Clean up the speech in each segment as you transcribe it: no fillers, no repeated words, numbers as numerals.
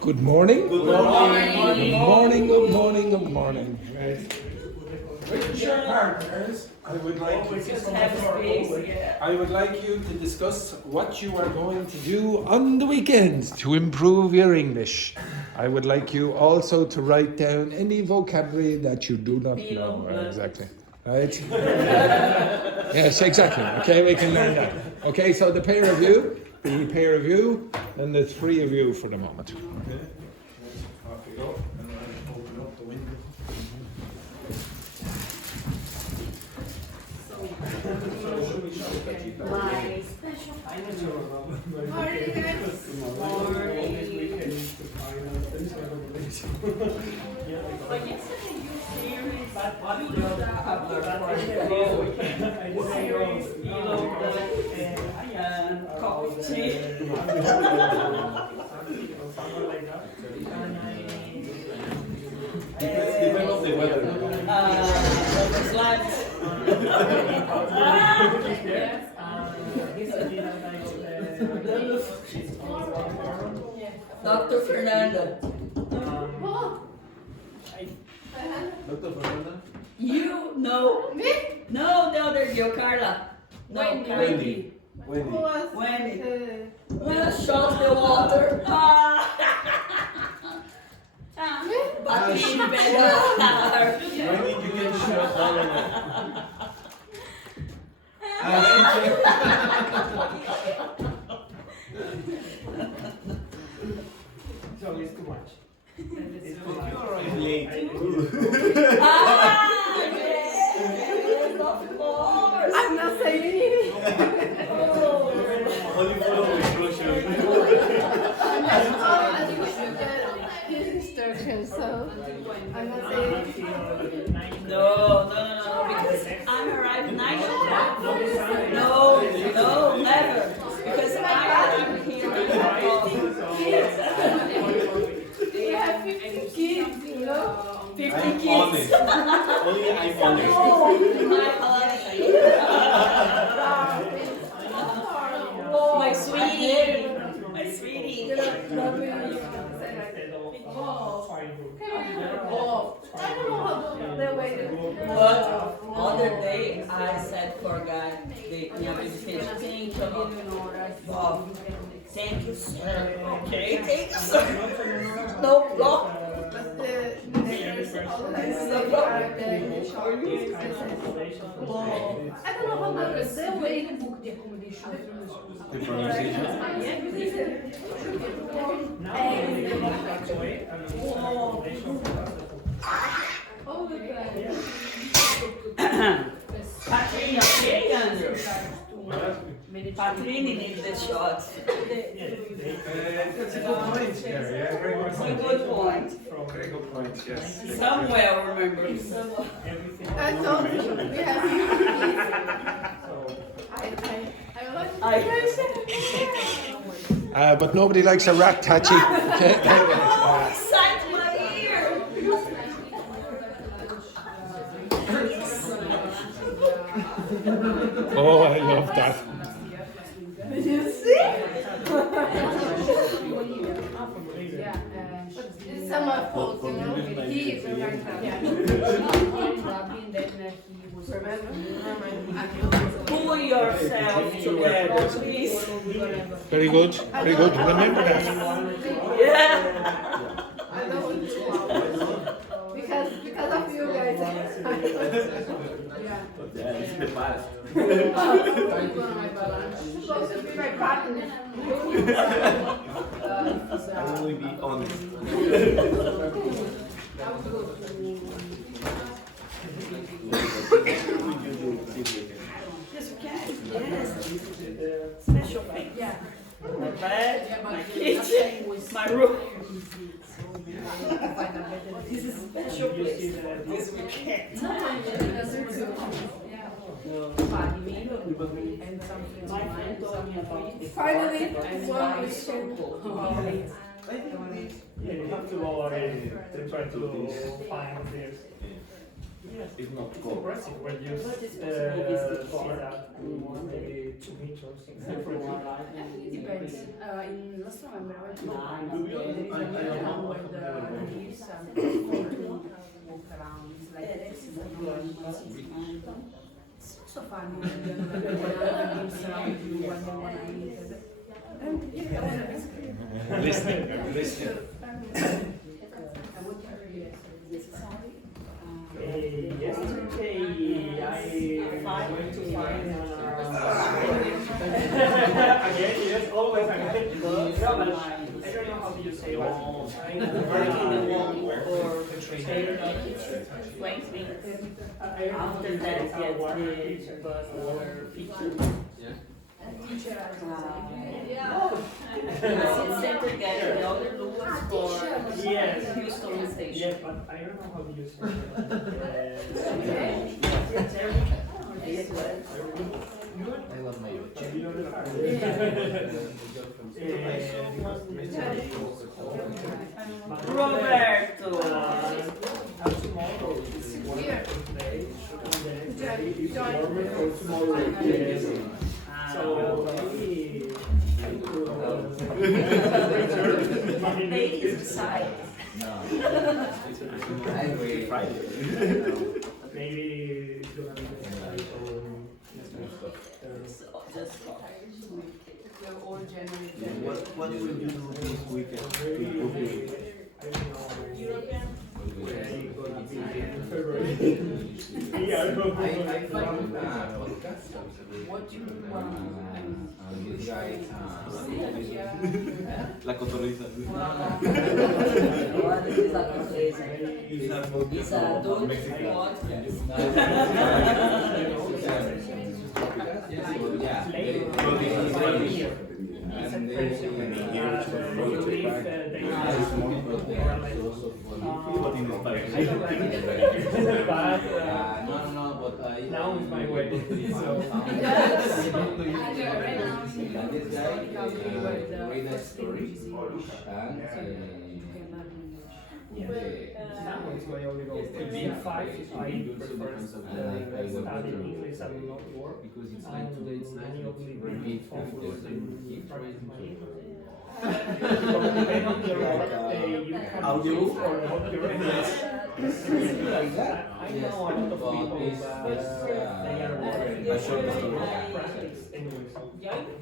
Good morning. Good morning. Good morning, good morning, good morning. With your partners, I would like you to discuss what you are going to do On the weekends to improve your English. I would like you also to write down any vocabulary that you do not know. Exactly. Right? Yes, exactly. Okay, we can learn that. Okay, so the pair of you, and the three of you for the moment. Okay. Off you go. And I'll open up the window. My special But yesterday you series Depends on the weather. Dr. Fernanda. Dr. Fernanda? You know me? No, the other girl, Carla. No, Wendy. Wendy. Shot the water. But she better. Wendy, you can shut down. So it's too much. It's too much. Late. Yes, of course. I'm not saying anything. Only follow the instruction. I think we should get his instructions, so I'm not saying anything. No, because I'm arrived 9 o'clock. No, never. Because I arrived here at kids. We have 50 kids, you know? 50 I'm kids. honest. Only I'm honest. My sweetie. My sweetie. But other day I said for God, the meditation, thank you. Wow. Thank you, sir. Okay, thank you, sir. No problem. But there's always a character for you. I don't know how much the way The pronunciation? Patrina, okay, Andrew? Patrina needs the shots. That's a good point. Yeah, very good It's a point. good point. Very good point, yes. Somewhere remember. I told you, we have 50 kids. But nobody likes a rat, Tachi. Okay? Oh, sight my ear. Oh, I love that. Did you see? It's someone's fault, you know? He is a Pull yourself together, please. Very good. Very good. Remember that. Yeah. I don't want to. Because of you guys. Yeah, it's in the past. Supposed to be my partner. I will only be honest. Yes, we can. Yes. Special things. Yeah. My bed, my kitchen, my room. This is a special place. This weekend. Finally, one mission. Yeah, you have to already try to find this. Yes, It's not it's cold. impressive when you see that maybe 2 meters in front of you. Depends. In last November, I went to So far, no, Listening. Yesterday I went to find again, yes, always again. No, but I don't know how do you say that. After that, yes, the bus or feature. Center get the other rules for Yes. Houston station. Yes, but I don't know how do you say that. I love my Roberto. Ladies decide. Maybe Just What will you do this weekend to improve your European. I found a podcast. What you want? This guy, La Cotorrisa. What is a coisa? It's a adult now it's my wedding. This guy read a story Now it's my only goal. To be 5, I prefer study English and not work. because it's And like today, it's many of the repeat focus in practice my English. You can audio choose or not your English. like that. I know a lot of people that they are working I showed the story. practice English.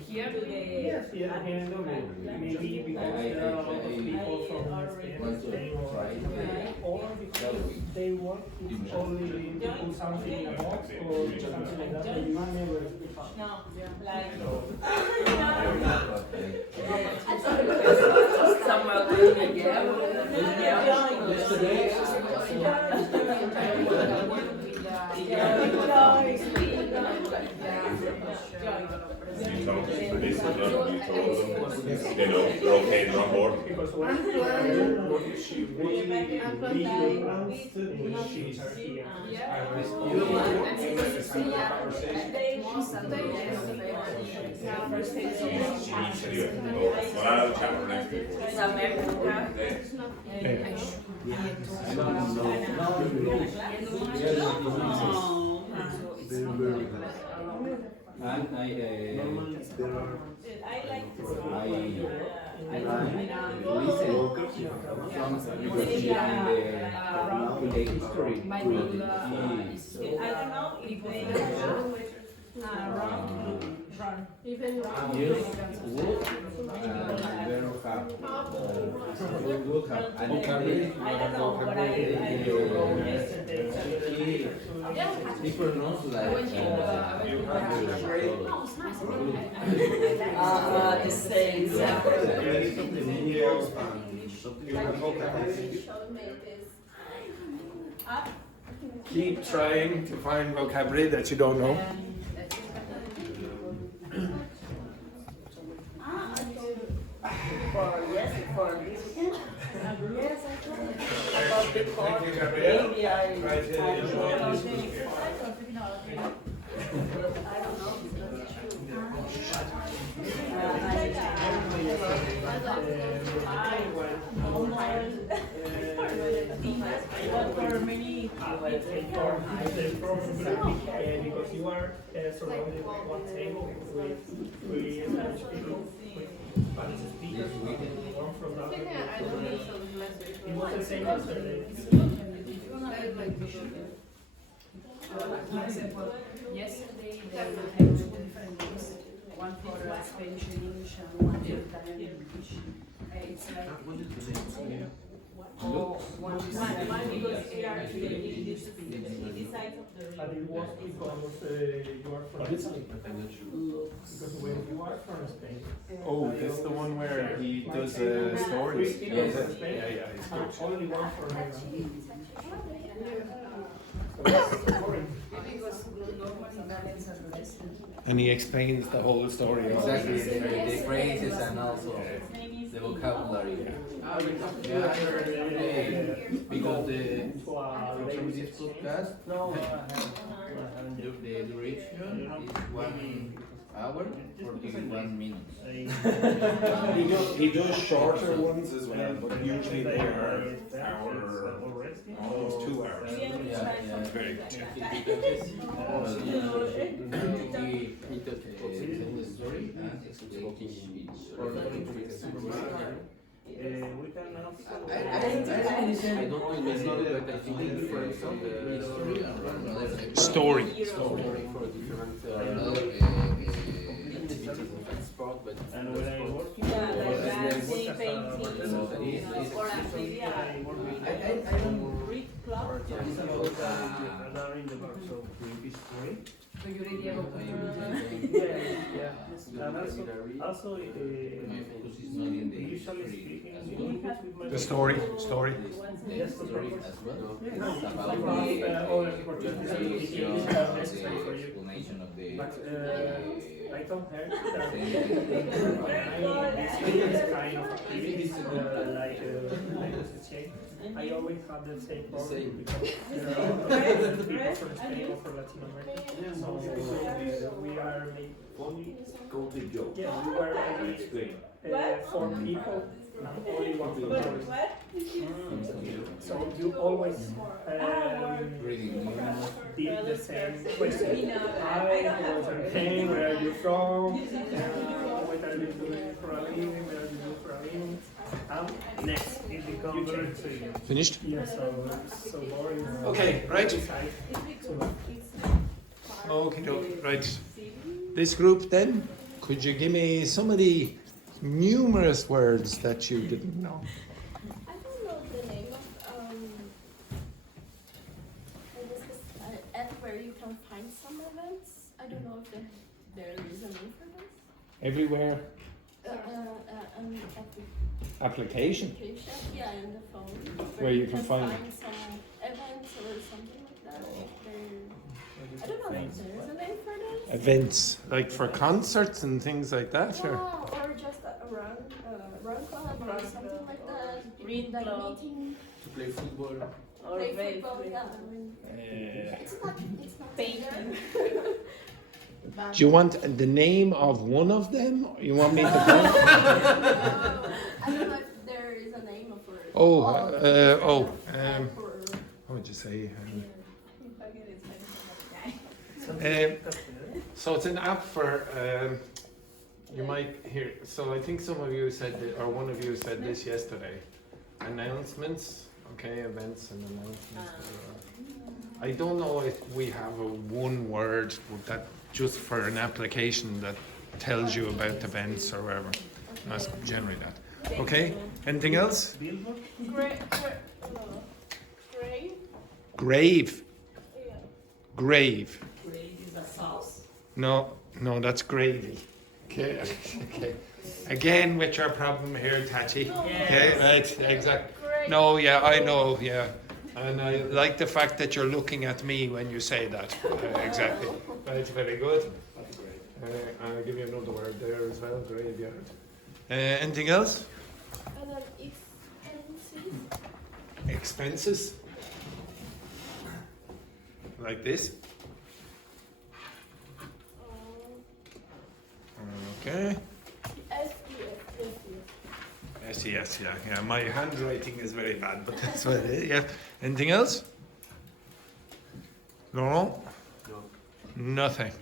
here to the Yes, yeah, and maybe because there are a lot of people from Spain or because they want to only to put something in a box or something like that, but you never speak up. no, like somewhere Então, por isso, you know, they're okay, they're on board. Because when she she's here. Well, I'll chat with her next week. And I listen songs because she in the history. I don't know if they run. Even Yes, would very have would have and I don't know what I he pronounced like the same. Keep trying to find vocabulary that you don't know. For this weekend? Yes, I tried. About the court, maybe I don't know. For many because you are surrounded by one table with three Spanish people, with Spanish speakers, one from Africa. It was the same yesterday. For example, yesterday they had two different names, one for Spanish and English and one for Italian and English. It's like one because they are taking this decides of the And it was because you are from Spain. Because when you are from Spain. Oh, that's the one where he does stories. Yeah, It's good. only one for me. because normally Italians are less. And he explains the whole story. Exactly, the phrases and also the vocabulary. Because from this podcast, the duration is 1 hour, 41 minutes. He does shorter ones as well, but usually they are almost 2 hours. Very good. He tells the story and explains We can also. I don't know if it's not, but I think it's for example, history and another Story. for different sport, but And when I work Dancing, painting, or actually, I don't read club. another in the work, so we story. So you read the Yeah. And also my focus is not in the usually history speaking as in well. English with my The story. The story as well. Yeah, It's no, about you have all the opportunities to speak English, the necessary for you. explanation of the But I don't heard that when I speak this kind of activities, like language exchange, I always have the same problem because there are a lot of people from Spain or from Latin America. So we are only Go to Joe. yeah, we were maybe Explain. 4 people and only one tourist. So you always did the same question. Hi, what's your name? Where are you from? What are you doing for a living? Where are you doing for a living? Next, it becomes very tricky. Finished? Yeah, so boring. Okay, right. So, Okay, right. This group then, could you give me some of the numerous words that you didn't know? I don't know the name of this is an app where you can find some events. I don't know if there is a name for this. Everywhere. An Application. yeah, in the phone. Where you can find some events or something like that. I don't know if there is a name for this. Events, like for concerts and things like that, or? Or just a run club or something like that. Read like club. meeting, to play football. Or play vape. football. Yeah, I mean, it's not Painting. Do you want the name of one of them? Or you want me to? I don't know if there is a name for it. What would you say? So it's an app for. You might hear. So I think some of you said, or one of you said this yesterday. Announcements, okay, events and announcements. I don't know if we have a one word that just for an application that tells you about events or whatever. That's generally that. Okay. Anything else? Billboard? Grave. Yeah. Grave. Grave is a sauce. No, that's gravy. Okay. Okay. Again with your problem here, Tachi. Okay, right, exactly. No, yeah, I know, yeah. And I like the fact that you're looking at me when you say that. Exactly. Right, very good. I'll give you another word there as well, graveyard. Anything else? And then expenses. Expenses? Like this? Okay. SES, yeah. My handwriting is very bad, but that's what it is, yeah. Anything else? Laurent? No. Nothing.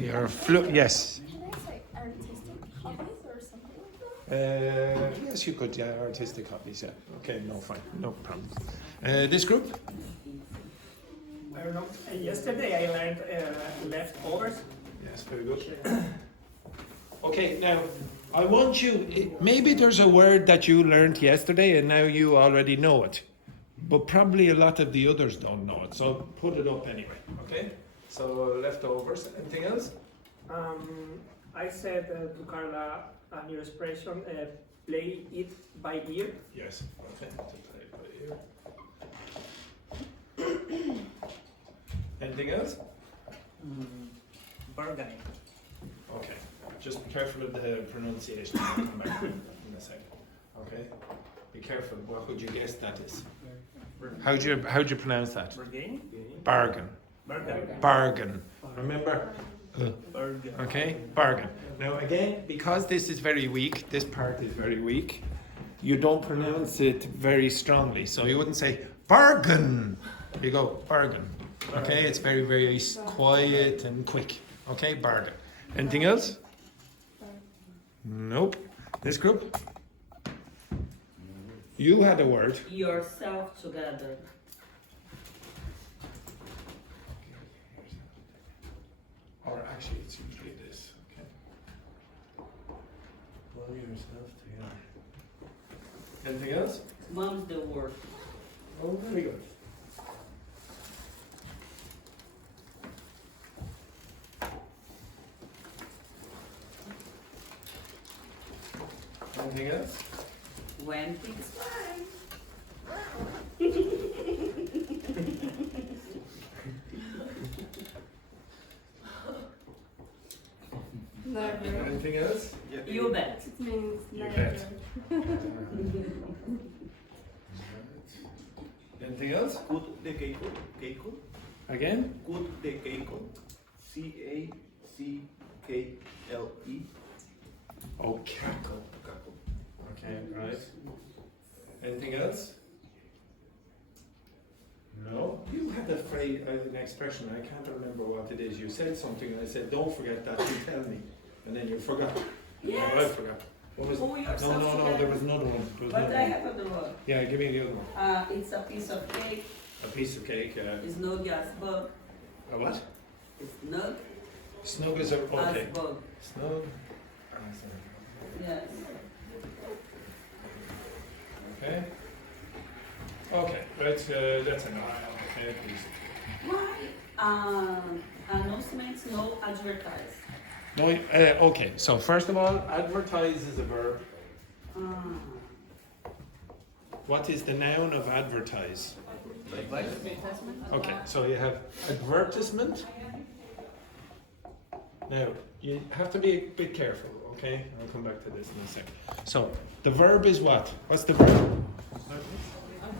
You're yes. Can I say artistic hobbies or something like that? Yes, you could, yeah, artistic hobbies, yeah. Okay, no, fine, no problem. This group? I don't know. Yesterday I learned leftovers. Yes, very good. Okay, now I want you, maybe there's a word that you learned yesterday and now you already know it, but probably a lot of the others don't know it, so put it up anyway, okay? So leftovers, anything else? I said to Carla a new expression, play it by ear. Yes, okay, to play by ear. Anything else? Bargaining. Okay, just be careful of the pronunciation. I'll come back to it in a second. Okay, be careful. What would you guess that is? How'd you pronounce that? Bargain. Bargain. Bargain. Bargain. Remember? Bargain. Okay, bargain. Now again, because this is very weak, this part is very weak, you don't pronounce it very strongly. So you wouldn't say bargain. You go bargain. Okay, it's very, very quiet and quick. Okay, bargain. Anything else? Nope. This group? You had a word. Yourself together. Or actually, it's usually this. Okay. Pull yourself together. Anything else? Mom's the word. Oh, very good. Anything else? When things fine. Never. Anything else? You bet. It means You never. bet. Anything else? Cut de keiko. Keiko. Again? Cut de keiko. C-A-C-K-L-E. Oh, cackle. Okay, right. Anything else? No? You had a phrase, an expression, I can't remember what it is. You said something and I said, don't forget that, you tell me. And then you forgot. Yes. No, I forgot. What was Pull it? yourself No, together. there was another one. There was But another I one. have another one. Yeah, give me the other one. It's a piece of cake. A piece of cake. It's no gas bug. A what? It's nug Snug is a, okay. as bug. Snug. Yes. Okay. Okay, that's enough. Okay, please. Why? Announcements, no advertise. No, okay, so first of all, advertise is a verb. What is the noun of advertise? Okay, so you have advertisement. Now, you have to be a bit careful, okay? I'll come back to this in a second. So, the verb is what? What's the verb?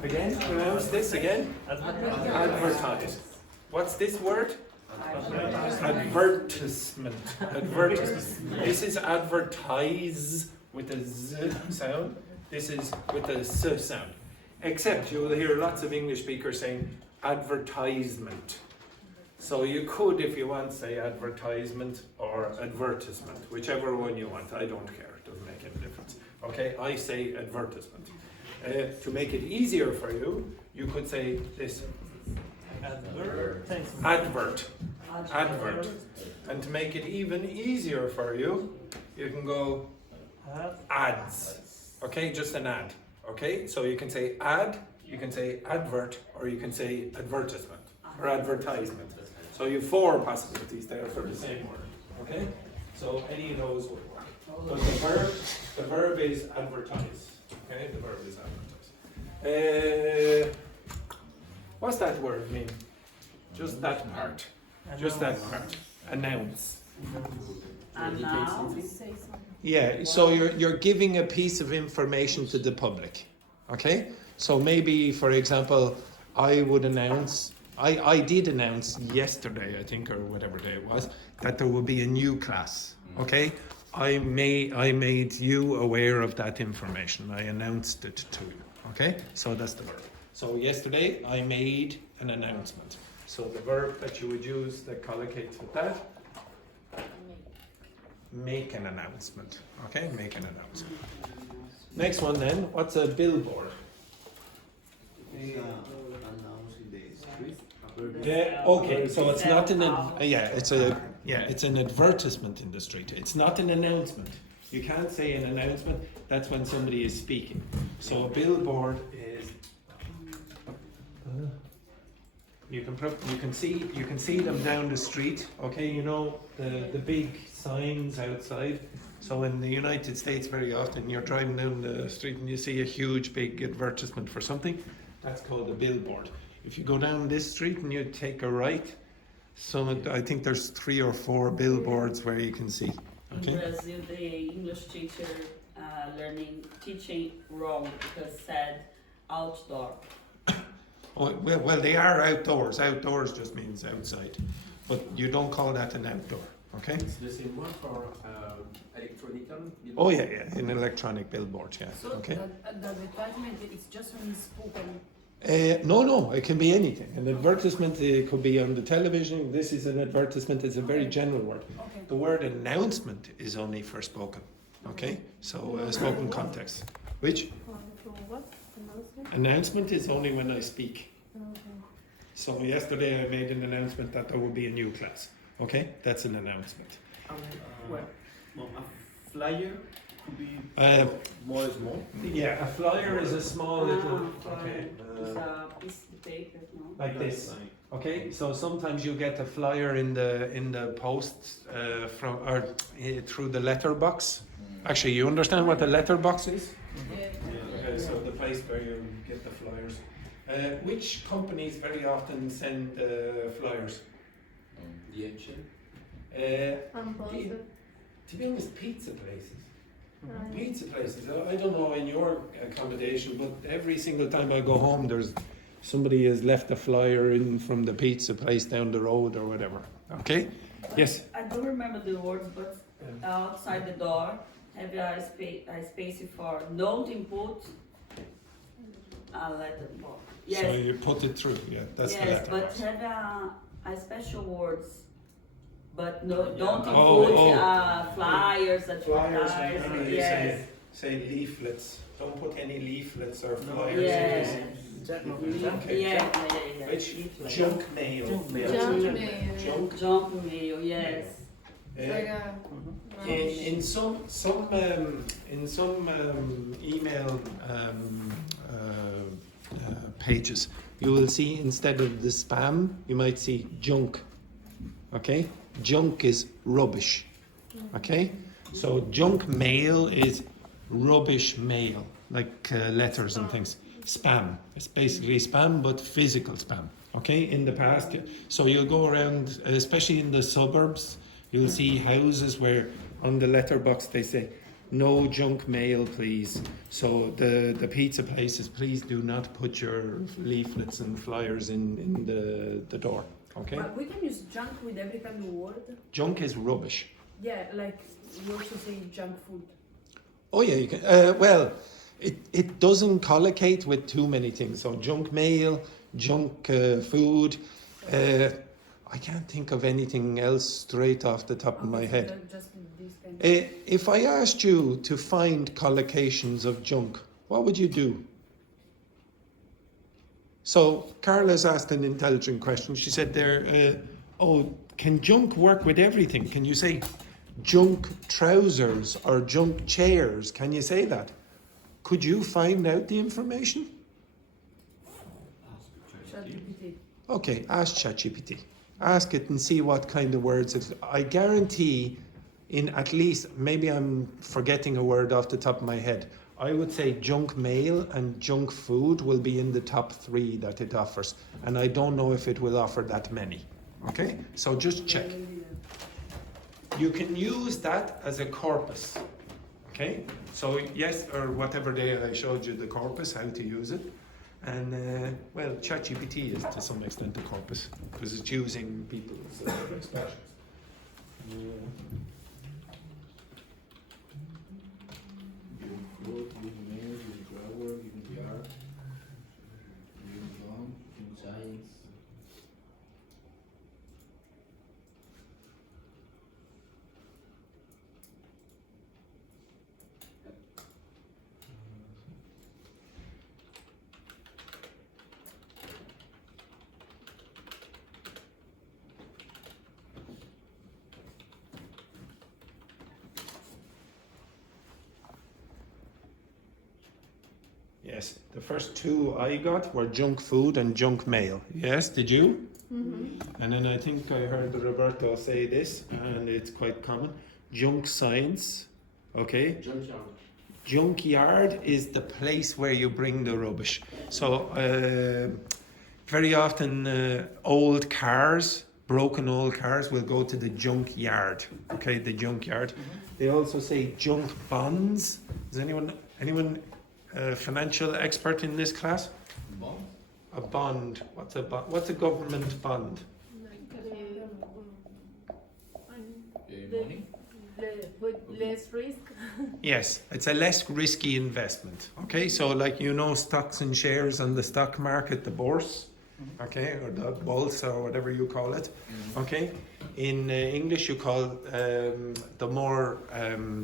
Again, pronounce this again. Advertise. What's this word? Advertisement. Advertisement. This is advertise with a z sound. This is with a s sound. Except you will hear lots of English speakers saying advertisement. So you could, if you want, say advertisement or advertisement, whichever one you want. I don't care. It doesn't make any difference. Okay, I say advertisement. To make it easier for you, you could say this. Advert. Advert. And to make it even easier for you, you can go ads. Okay, just an ad. Okay, so you can say ad, you can say advert, or you can say advertisement or advertisement. So you have 4 possibilities there for the same word. Okay, so any of those would work. But the verb is advertise. Okay, the verb is advertise. What's that word mean? Just that part. Just that part. Announce. Announce. Yeah, so you're giving a piece of information to the public. Okay? So maybe, for example, I would announce, I did announce yesterday, I think, or whatever day it was, that there will be a new class. Okay? I made you aware of that information. I announced it to you. Okay? So that's the verb. So yesterday I made an announcement. So the verb that you would use that collocates with that, make an announcement. Okay? Make an announcement. Next one then, what's a billboard? Announce in the street. Yeah. Okay. So it's not it's an advertisement in the street. It's not an announcement. You can't say an announcement. That's when somebody is speaking. So a billboard is. You can see them down the street. Okay, you know the big signs outside. So in the United States, very often you're driving down the street and you see a huge big advertisement for something. That's called a billboard. If you go down this street and you take a right, I think there's 3 or 4 billboards where you can see. Okay. In Brazil, the English teacher teaching wrong because said outdoor. Oh, well, they are outdoors. Outdoors just means outside, but you don't call that an outdoor. Okay. It's the same one for electronic. Oh yeah, an electronic billboard. Yeah. So Okay. the advertisement is just when it's spoken. No, it can be anything. An advertisement it could be on the television. This is an advertisement. It's a very general word. Okay. The word announcement is only for spoken. Okay, so spoken context. Which What? Announcement? announcement is only when I speak. Okay. So yesterday I made an announcement that there will be a new class. Okay, that's an announcement. Well, a flyer could be more small. Yeah, a flyer is a small little. Okay. It's a piece of paper, no? Like this. Okay, so sometimes you get a flyer in the post from or through the letterbox. Actually, you understand what a letterbox is? Okay, so the place where you get the flyers. Which companies very often send flyers? The ancient. Unplugged. To be honest, pizza places. Right. Pizza places. I don't know in your accommodation, but every single time I go home, there's somebody has left a flyer in from the pizza place down the road or whatever. Okay. Yes. I don't remember the words, but outside the door, have a space for don't input a letterbox. Yes. So you put it through. Yeah, that's the Yes, letterbox. but have a special words, but no, don't Oh, input flyers, Flyers, advertising. you Yes. say leaflets. Don't put any leaflets or flyers. Yes. Okay. Yeah. Which Leaflet. junk mail. Junk mail. Junk. Junk mail, yes. It's like a In some email pages, you will see instead of the spam, you might see junk. Okay, junk is rubbish. Okay, so junk mail is rubbish mail, like letters and things. Spam. It's basically spam, but physical spam. Okay, in the past, so you'll go around, especially in the suburbs. You'll see houses where on the letterbox they say, no junk mail, please. So the pizza places, please do not put your leaflets and flyers in the door. Okay? But we can use junk with every kind of word. Junk is rubbish. Yeah, like you also say junk food. Oh yeah, you can. Well, it doesn't collocate with too many things. So junk mail, junk food. I can't think of anything else straight off the top of my head. Just this kind of If I asked you to find collocations of junk, what would you do? So Carla's asked an intelligent question. She said there, can junk work with everything? Can you say junk trousers or junk chairs? Can you say that? Could you find out the information? ChatGPT. Okay, ask ChatGPT. Ask it and see what kind of words it. I guarantee, in at least, maybe I'm forgetting a word off the top of my head. I would say junk mail and junk food will be in the top 3 that it offers, and I don't know if it will offer that many. Okay, so just check. You can use that as a corpus. Okay, so yes, or whatever day I showed you the corpus, how to use it. And well, ChatGPT is to some extent a corpus because it's using people's expressions. Food, using mail, using flower, using jar, using gum, using science. Yes, the first two I got were junk food and junk mail. Yes, did you? And then I think I heard Roberto say this, and it's quite common. Junk science. Okay. Junkyard is the place where you bring the rubbish. So very often old cars, broken old cars, will go to the junkyard. Okay, the junkyard. They also say junk bonds. Is anyone financial expert in this class? Bond? A bond. What's a bond? What's a government bond? Money? With less risk. Yes, it's a less risky investment. Okay, so like stocks and shares on the stock market, the bourse, okay, or the bolsa or whatever you call it. Okay, in English you call the more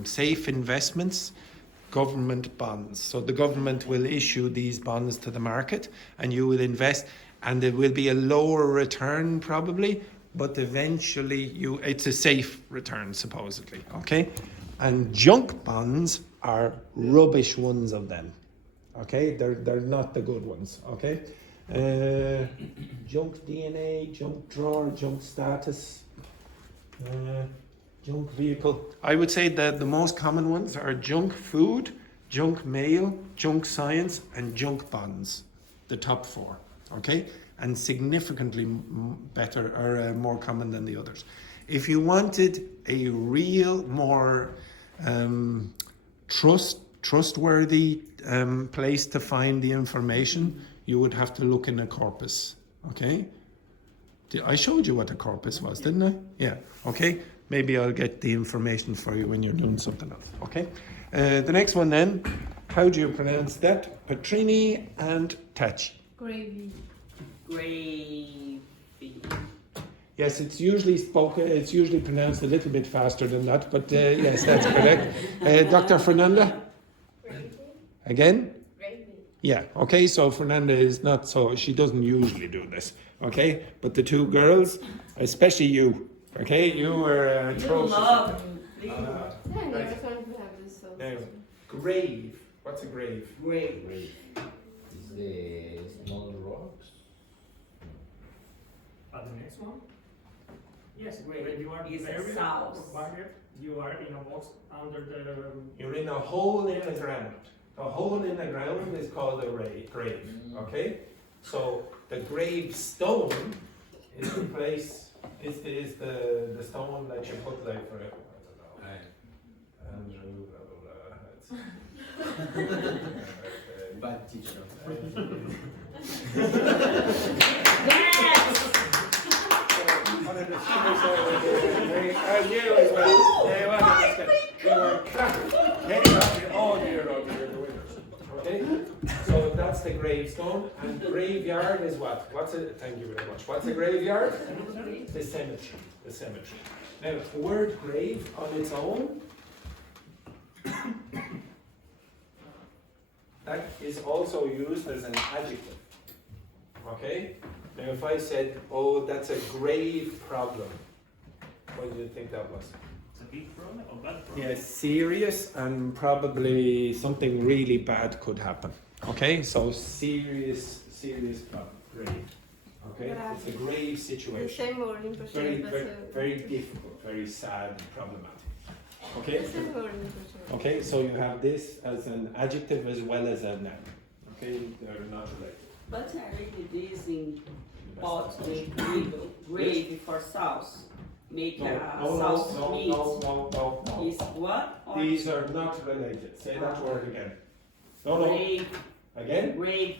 safe investments government bonds. So the government will issue these bonds to the market, and you will invest, and there will be a lower return probably, but eventually it's a safe return supposedly. Okay, and junk bonds are rubbish ones of them. Okay, they're not the good ones. Okay, junk DNA, junk drawer, junk status, junk vehicle. I would say that the most common ones are junk food, junk mail, junk science, and junk bonds. The top four. Okay, and significantly better or more common than the others. If you wanted a real, more trustworthy place to find the information, you would have to look in a corpus. Okay, I showed you what a corpus was, didn't I? Yeah. Okay. Maybe I'll get the information for you when you're doing something else. Okay. The next one then. How do you pronounce that? Petrini and Tachi. Gravy. Gravy. Yes, it's usually pronounced a little bit faster than that, but yes, that's correct. Dr. Fernanda? Again? Yeah, okay, so Fernanda is not so, she doesn't usually do this, okay? But the two girls, especially you, okay? You were You atrocious. love me. Yeah, never thought we have this. So. Now, grave. What's a grave? Grave. Is the small rocks? The next one? Yes, when you are Is a buried sauce. or buried, you are in a box under the... You're in a hole in the ground. A hole in the ground is called a grave, okay? So the gravestone is the place, is the stone that you put like for, I don't know, Andrew, blah, blah, blah. Bad teacher. One of the students over there, and you as well. They were clapping. Oh dear, the winners. Okay? So that's the gravestone. And graveyard is what? Thank you very much. What's a graveyard? The cemetery. The cemetery. Now, the word grave on its own, that is also used as an adjective. Okay? Now, if I said, oh, that's a grave problem, what do you think that was? It's a big problem or bad problem? Yeah, serious, and probably something really bad could happen. Okay, so serious problem. Grave. Okay, it's a grave The situation. same word in Very, Portuguese. very, very difficult, very sad, and problematic. Okay. The same word in Portuguese. Okay, so you have this as an adjective as well as a noun. Okay, they're not related. But I read this in pot with gravy for sauce. Make a sauce meat. No. Is what? Or These are not related. Say that word again. No. grave. Again? Grave.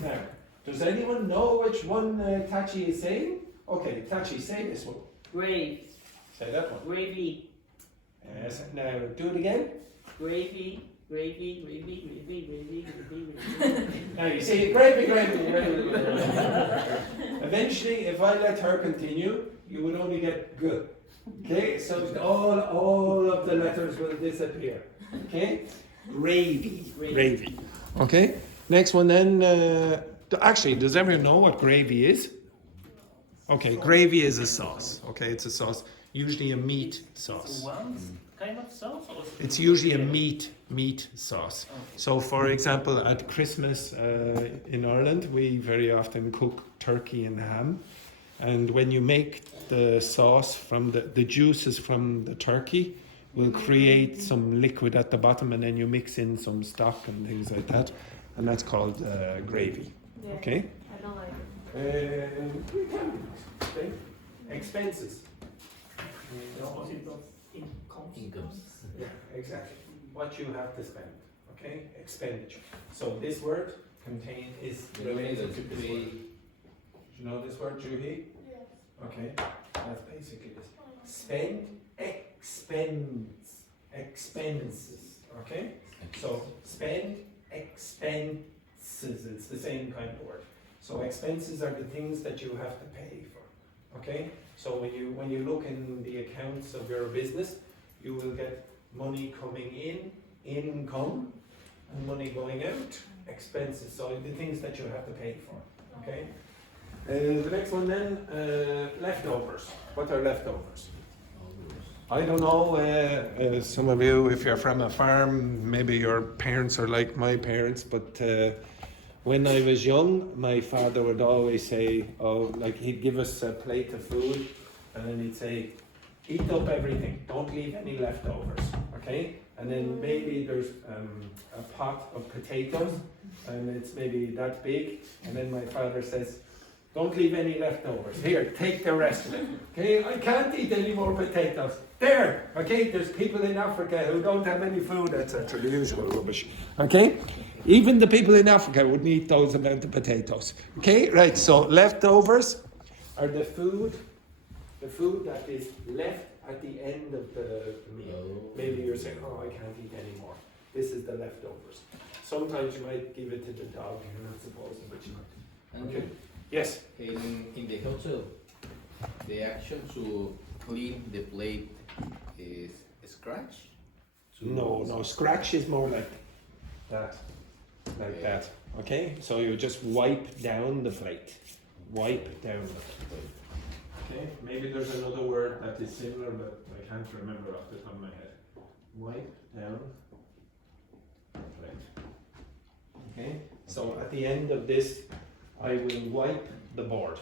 Now, does anyone know which one Tachi is saying? Okay, Tachi, say this one. Grave. Say that one. Gravy. Yes. Now, do it again. Gravy. Gravy. Now, you see, gravy. Eventually, if I let her continue, you would only get good. Okay, so all of the letters will disappear. Okay, gravy. Okay, next one then. Actually, does everyone know what gravy is? Okay, gravy is a sauce. Okay, it's a sauce, usually a meat sauce. kind of sauce? Or It's usually a meat sauce. So, for example, at Christmas in Ireland, we very often cook turkey and ham. And when you make the sauce from the juices from the turkey, will create some liquid at the bottom, and then you mix in some stock and things like that, and that's called gravy. Yeah. Okay. I don't like it. We can explain expenses. the opposite of incomes? Yeah, exactly. What you have to spend. Okay, expenditure. So this word is related to this word. Do you know this word, Juhi? Yes. Okay, that's basically this. Spend, expenses. Okay, so spend, expenses. It's the same kind of word. So expenses are the things that you have to pay for. Okay, so when you look in the accounts of your business, you will get money coming in, income, and money going out, expenses. So the things that you have to pay for. Okay. The next one then, leftovers. What are leftovers? I don't know, some of you, if you're from a farm, maybe your parents are like my parents, but when I was young, my father would always say, he'd give us a plate of food, and then he'd say, eat up everything, don't leave any leftovers, okay? And then maybe there's a pot of potatoes, and it's maybe that big, and then my father says, don't leave any leftovers. Here, take the rest of it. Okay, I can't eat any more potatoes. There, okay, there's people in Africa who don't have any food, etc. The usual rubbish. Okay, even the people in Africa would eat those amount of potatoes. Okay, right, so leftovers are the food that is left at the end of the meal. Maybe you're saying, oh, I can't eat anymore. This is the leftovers. Sometimes you might give it to the dog, you're not supposed to, but you might. Okay. Yes? In the hotel, the action to clean the plate is scratch? No, scratch is more like that. Like that. Okay? So you just wipe down the plate. Wipe down the plate. Okay? Maybe there's another word that is similar, but I can't remember off the top of my head. Wipe down the plate. Okay? So at the end of this, I will wipe the board.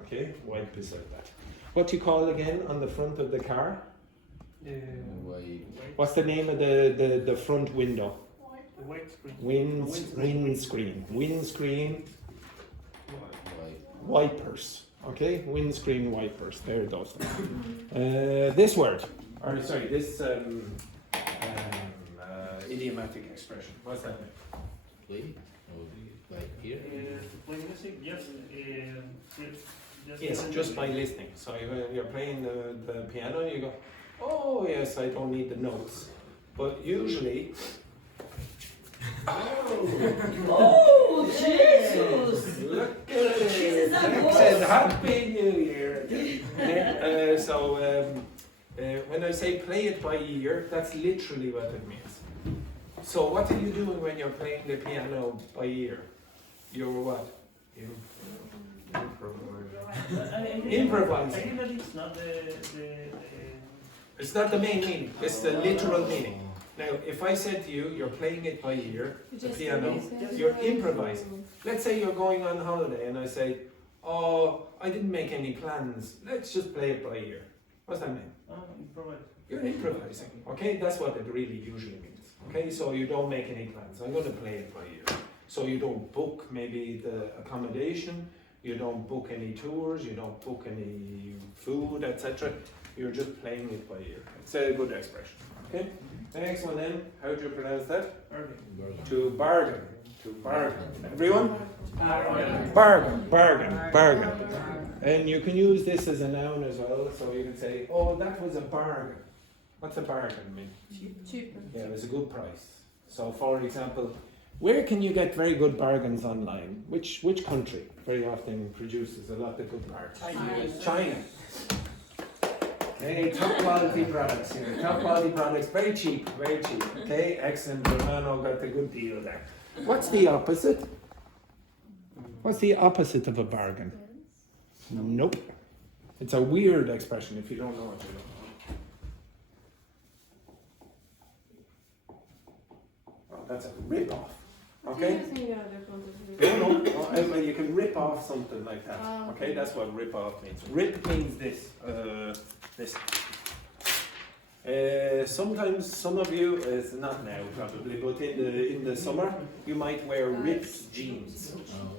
Okay? Wipe is like that. What do you call again on the front of the car? What's the name of the front window? Windscreen. Wipers. Okay? Windscreen wipers. There it goes. This word. Or sorry, this idiomatic expression. What's that mean? Plate? Like here? When you say yes, Yes, just by listening. So you're playing the piano and you go, oh yes, I don't need the notes. But usually... Oh, Jesus! Look at it! Jesus, Jack said Happy New Year! When I say play it by ear, that's literally what it means. So what are you doing when you're playing the piano by ear? You're what? Improvising. I think that it's not It's not the main meaning, it's the literal meaning. Now, if I said to you, you're playing it by ear, the piano, you're improvising. Let's say you're going on holiday and I say, oh, I didn't make any plans, let's just play it by ear. What's that mean? You're improvising, okay? That's what it really usually means, okay? So you don't make any plans, I'm going to play it by ear. So you don't book maybe the accommodation, you don't book any tours, you don't book any food, etc. You're just playing it by ear. It's a good expression, okay? The next one then, how do you pronounce that? To bargain. To bargain. Everyone? Bargain. And you can use this as a noun as well, so you can say, oh, that was a bargain. What's a bargain mean? Cheap. Yeah, it was a good price. So for example, where can you get very good bargains online? Which country very often produces a lot of good bargains? China. Okay, top quality products here. Top quality products, very cheap. Okay, excellent. Romano got the good deal there. What's the opposite? What's the opposite of a bargain? Nope. It's a weird expression if you don't know what you don't know. That's a rip-off. Okay? Do you think other context? Well, you can rip off something like that. Okay, that's what rip off means. Rip means this. This. Sometimes some of you, it's not now probably, but in the summer you might wear ripped jeans.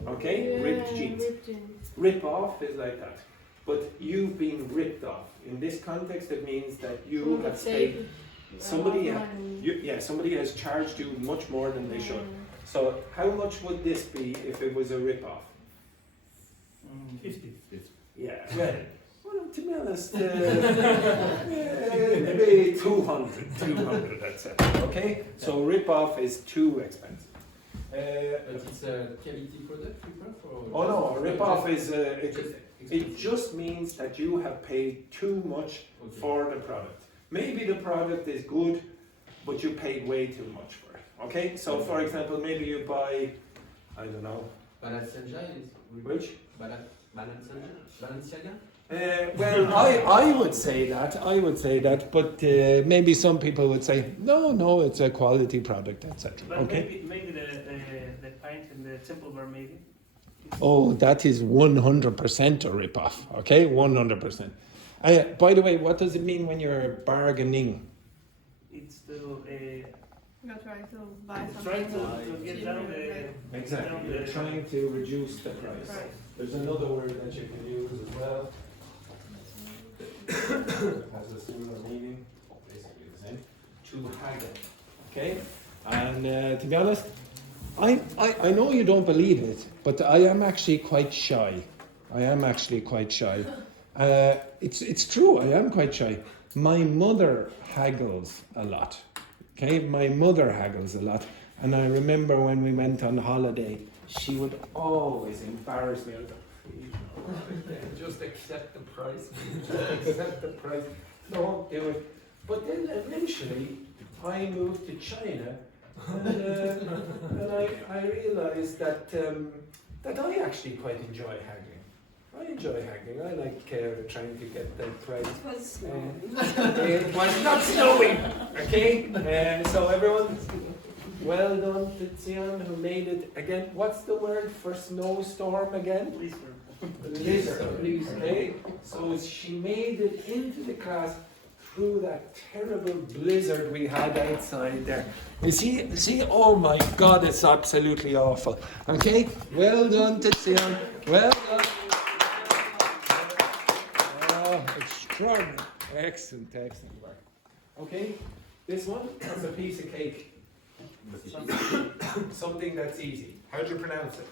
Okay, ripped jeans. Rip off is like that. But you've been ripped off. In this context, it means that you have paid. Somebody has charged you much more than they should. So how much would this be if it was a rip-off? 50. Yeah, well, to be honest, maybe 200, that's it. Okay, so rip-off is too expensive. But it's a quality product, rip-off? Oh no, a rip-off is, it just means that you have paid too much for the product. Maybe the product is good, but you paid way too much for it. Okay, so for example, maybe you buy, I don't know. Balenciaga is Which? Balenciaga? Well, I would say that, but maybe some people would say, no, it's a quality product, etc. But Okay. maybe the pint and the temple bar maybe. Oh, that is 100% a rip-off. Okay, 100%. By the way, what does it mean when you're bargaining? It's to You're trying to buy trying something. to get down the Exactly, you're trying to reduce the price. There's another word that you can use as well. Has a similar meaning, basically the same. To haggle. Okay? And to be honest, I know you don't believe it, but I am actually quite shy. It's true, I am quite shy. My mother haggles a lot. Okay, my mother haggles a lot. And I remember when we went on holiday, she would always embarrass me. I was like, Just accept the price. accept the price. Don't do it. But then eventually, I moved to China, and I realized that I actually quite enjoy haggling. I like trying to get the price. It was It was not snowing. Okay, so everyone, well done to Xian who made it again. What's the word for snowstorm again? Blizzard. Okay, so she made it into the class through that terrible blizzard we had outside there. You see, oh my God, it's absolutely awful. Okay, well done to Xian. Well done. Extraordinary. Excellent work. Okay, this one, that's a piece of cake. Something that's easy. How do you pronounce it?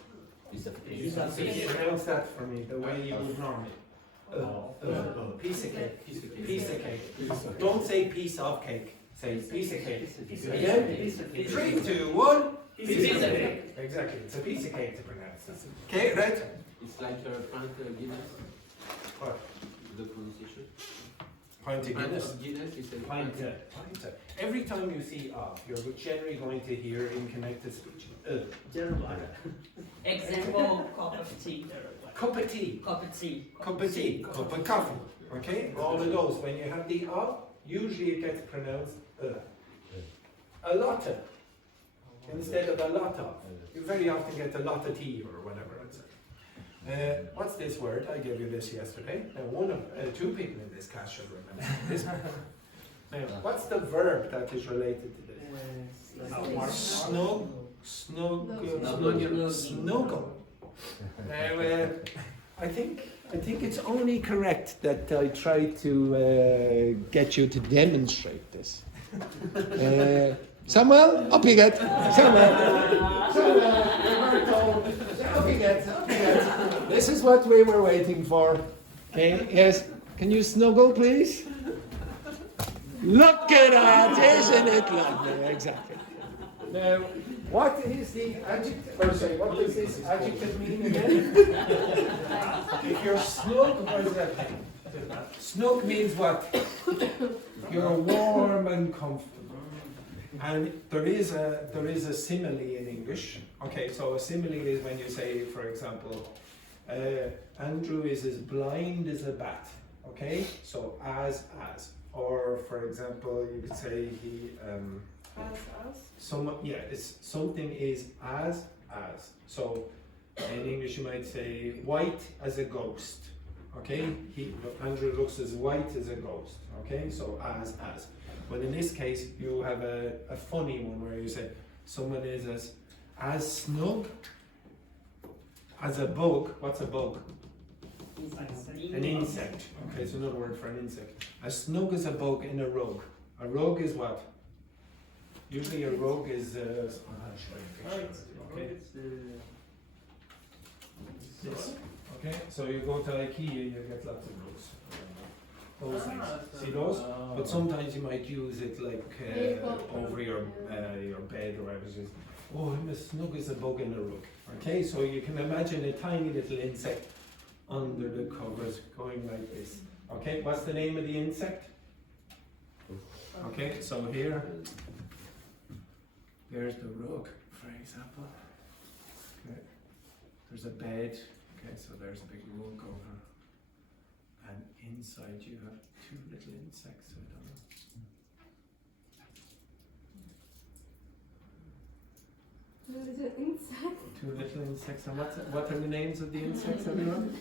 Pronounce that for me, the way you would normally. Piece of cake. Piece of cake. Don't say piece of cake. Say piece of cake. Again? 3, 2, 1. Piece of cake. Exactly. It's a piece of cake to pronounce. Okay, right? It's like a pint Guinness. What? The pronunciation. Pint of Guinness. Guinness is a Pint. Every time you see of, you're generally going to hear in connected speech. example cup of tea. Cup of tea. Cup of tea. Cup of tea. Cup of coffee. Okay? All of those. When you have the of, usually it gets pronounced a lot of. Instead of a lot of. You very often get a lot of tea or whatever. What's this word? I gave you this yesterday. Now, two people in this class should remember this. Now, what's the verb that is related to this? Snuggle. Now, I think it's only correct that I try to get you to demonstrate this. Samuel, up you get. Samuel, Roberto, up you get. This is what we were waiting for. Okay, yes. Can you snuggle, please? Look at that, isn't it lovely? Exactly. Now, what is the adjective, or sorry, what does this adjective mean again? If you're snug, what does that mean? Snug means what? You're warm and comfortable. And there is a simile in English. Okay, so a simile is when you say, for example, Andrew is as blind as a bat. Okay, so as. Or, for example, you could say It's something is as. So in English you might say white as a ghost. Okay, Andrew looks as white as a ghost. Okay, so as. But in this case you have a funny one where you say someone is as snug as a bug. What's a bug? An insect. Okay, it's another word for an insect. As snug as a bug in a rug. A rug is what? Usually a rug is okay. This. Okay, so you go to IKEA, you get lots of rugs. Those things. See those? But sometimes you might use it like over your bed or whatever. Oh, I'm as snug as a bug in a rug. Okay, so you can imagine a tiny little insect under the covers going like this. Okay, what's the name of the insect? Okay, so there's the rug, for example. Okay, there's a bed. Okay, so there's a big rug over, and inside you have two little insects. I don't know. Two little insects. And what are the names of the insects, everyone?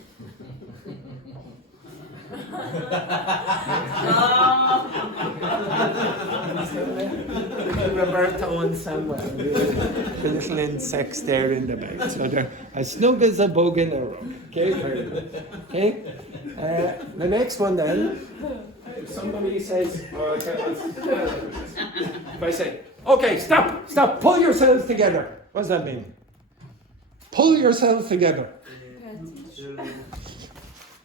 Roberto and Samuel, the little insects there in the bed. So they're as snug as a bug in a rug. Okay, very good. Okay, the next one then. If somebody says, if I say, okay, stop, pull yourselves together. What does that mean? Pull yourselves together.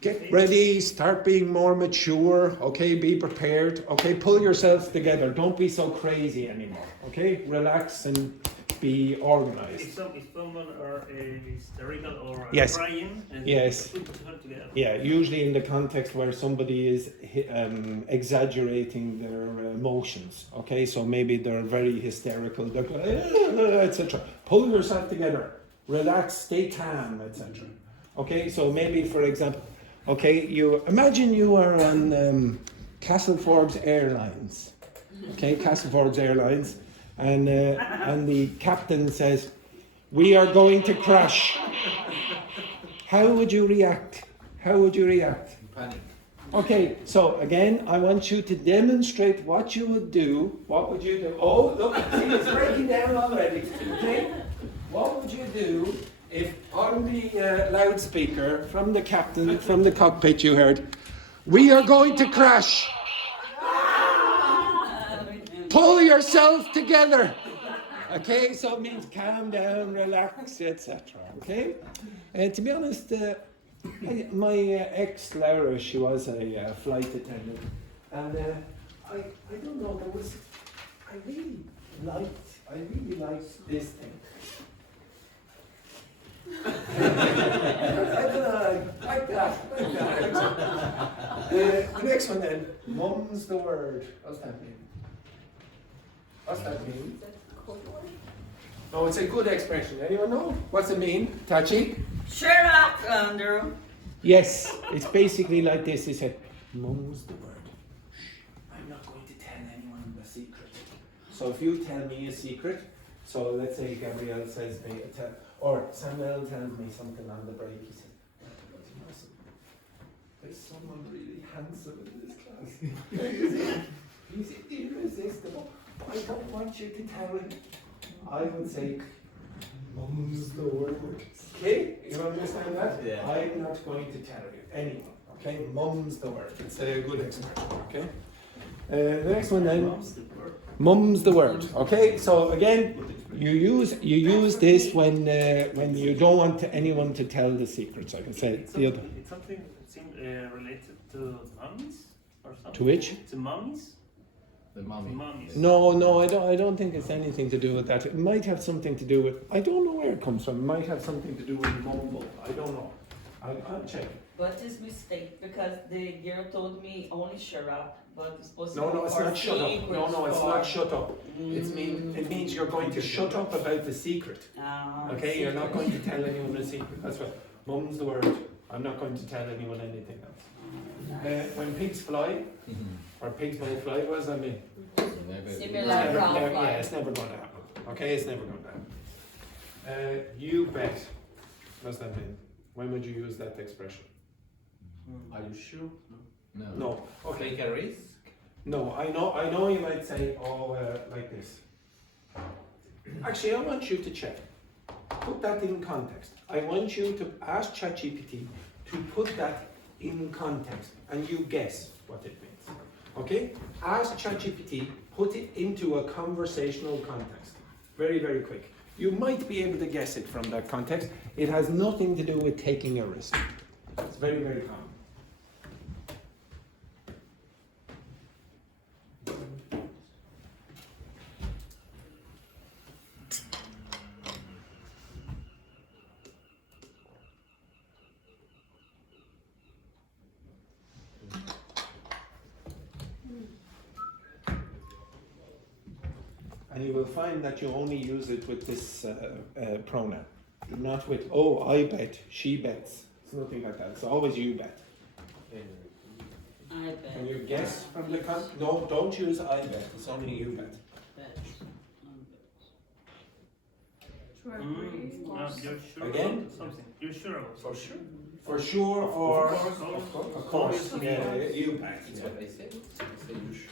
Get ready, start being more mature, okay, be prepared, okay, pull yourselves together, don't be so crazy anymore, okay, relax and be organized. If someone are hysterical or Yes. crying, and Yes. put them together. Yeah, usually in the context where somebody is exaggerating their emotions, okay, so maybe they're very hysterical, they're etc. Pull yourself together, relax, stay calm, etc. Okay, so maybe for example, okay, you imagine you are on Castleforbes Airlines, okay, Castleforbes Airlines, and the captain says, "We are going to crash." How would you react? Panic. Okay, so again, I want you to demonstrate what you would do. What would you do? Oh, look, see, it's breaking down already. Okay, what would you do if on the loudspeaker from the captain, from the cockpit, you heard, "We are going to crash. Pull yourself together." Okay, so it means calm down, relax, etc. Okay, to be honest, my ex Laura, she was a flight attendant, and I don't know, I really liked this thing. I don't know, like that. The next one then, mum's the word. What's that mean? No, it's a good expression. Anyone know? What's it mean? Tachi? Shut up, Andrew. Yes, it's basically like this. He said, mum's the word. Shh, I'm not going to tell anyone the secret. So if you tell me a secret, so let's say Gabrielle says me, or Samuel tells me something on the break, he says, there's someone really handsome in this class. He's irresistible. I don't want you to tell him. I would say, mum's the word. Okay, you understand that? Yeah. I'm not going to tell you anyone. Okay, mum's the word. It's a good expression. Okay. The next one then. Mum's the word. Okay, so again, you use this when you don't want anyone to tell the secrets. I can say the other. It's something related to mummies or something. To which? To mummies. The mommy. Mummies. No, I don't think it's anything to do with that. It might have something to do with, I don't know where it comes from. It might have something to do with mumble. I don't know. I'll check. But it's mistake because the girl told me only shut up, but it's supposed to No, be it's for not shut up. secrets No, it's for- not shut up. It means you're going to shut up about the secret. Ah, Okay, you're not going to tell anyone the secret. That's what mum's the word. I'm not going to tell anyone anything else. When pigs fly, or pigs may fly, what does that mean? Similar ground Yeah, fly. it's never going to happen. Okay, it's never going to happen. You bet. What's that mean? When would you use that expression? Are you sure? No. No. Okay. Take a risk? No, I know you might say, like this. Actually, I want you to check. Put that in context. I want you to ask ChatGPT to put that in context and you guess what it means. Okay? Ask ChatGPT, put it into a conversational context. Very, very quick. You might be able to guess it from that context. It has nothing to do with taking a risk. It's very, very common. And you will find that you only use it with this pronoun. Not with, oh, I bet, she bets. It's nothing like that. It's always you bet. I bet. Can you guess from the No, don't use I bet. It's only you bet. You're sure Again? about something. You're sure about For sure. For sure, or Of of course. course. Yeah, you bet. That's what I said. I said you sure.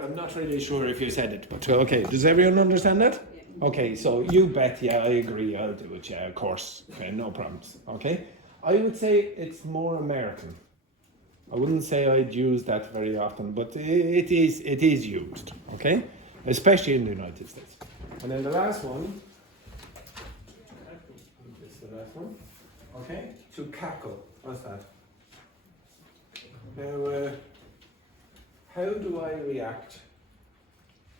I'm not really sure if you said it, but okay. Does everyone understand that? Okay, so you bet, yeah, I agree, I'll do it, yeah, of course. Okay, no problems. Okay? I would say it's more American. I wouldn't say I'd use that very often, but it is used, okay? Especially in the United States. And then the last one. This is the last one. Okay? To cackle. What's that? Now, how do I react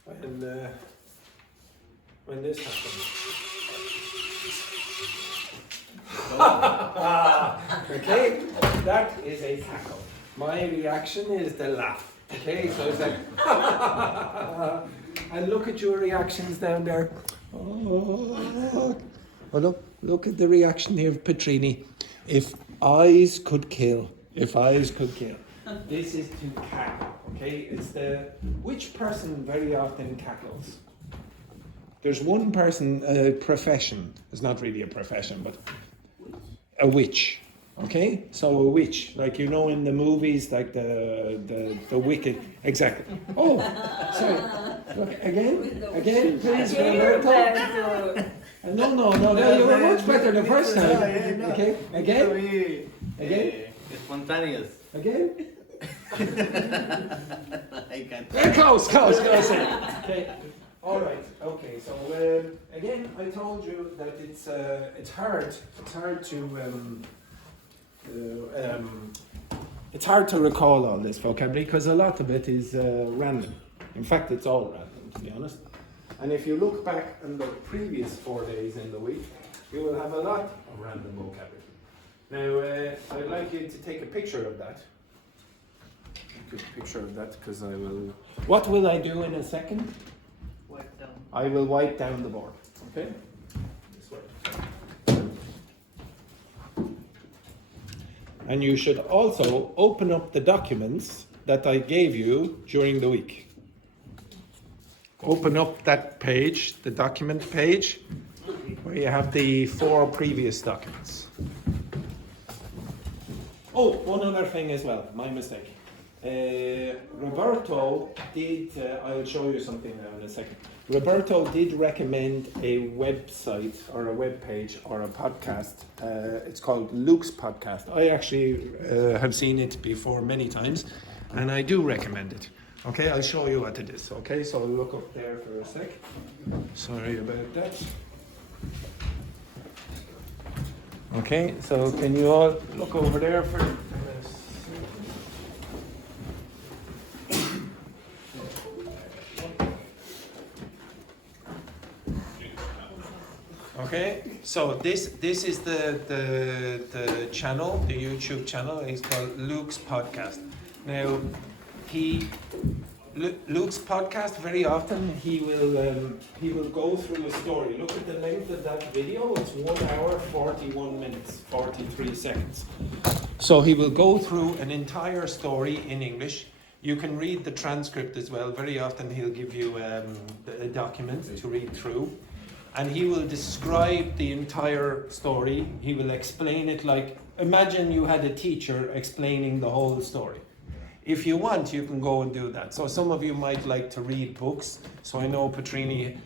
when this happens? Okay, that is a cackle. My reaction is the laugh. Okay, so it's like, and look at your reactions down there. Oh, look at the reaction here of Petrini. If eyes could kill, This is to cackle. Okay, it's which person very often cackles? There's one person, a profession. It's not really a profession, but a witch. Okay, so a witch, like in the movies, like the Wicked. Exactly. Oh, sorry. Look again, please. No, you were much better the first time. Okay, again. Spontaneous. Again. I can't. Very close. Okay. All right. Okay. So again, I told you that it's hard to recall all this vocabulary because a lot of it is random. In fact, it's all random, to be honest. And if you look back on the previous 4 days in the week, you will have a lot of random vocabulary. Now, I'd like you to take a picture of that. Take a picture of that because I will. What will I do in a second? Wipe down. I will wipe down the board. Okay? This way. And you should also open up the documents that I gave you during the week. Open up that page, the document page, where you have the 4 previous documents. Oh, one other thing as well, my mistake. Roberto did, I'll show you something now in a second. Roberto did recommend a website or a web page or a podcast. It's called Luke's Podcast. I actually have seen it before many times and I do recommend it. Okay, I'll show you what it is. Okay, so I'll look up there for a sec. Sorry about that. Okay, so can you all look over there for Okay, so this is the channel, the YouTube channel. It's called Luke's Podcast. Now, Luke's podcast, very often he will go through a story. Look at the length of that video. It's 1 hour, 41 minutes, 43 seconds. So he will go through an entire story in English. You can read the transcript as well. Very often he'll give you a document to read through. And he will describe the entire story. He will explain it like, imagine you had a teacher explaining the whole story. If you want, you can go and do that. So some of you might like to read books. So I know Petrini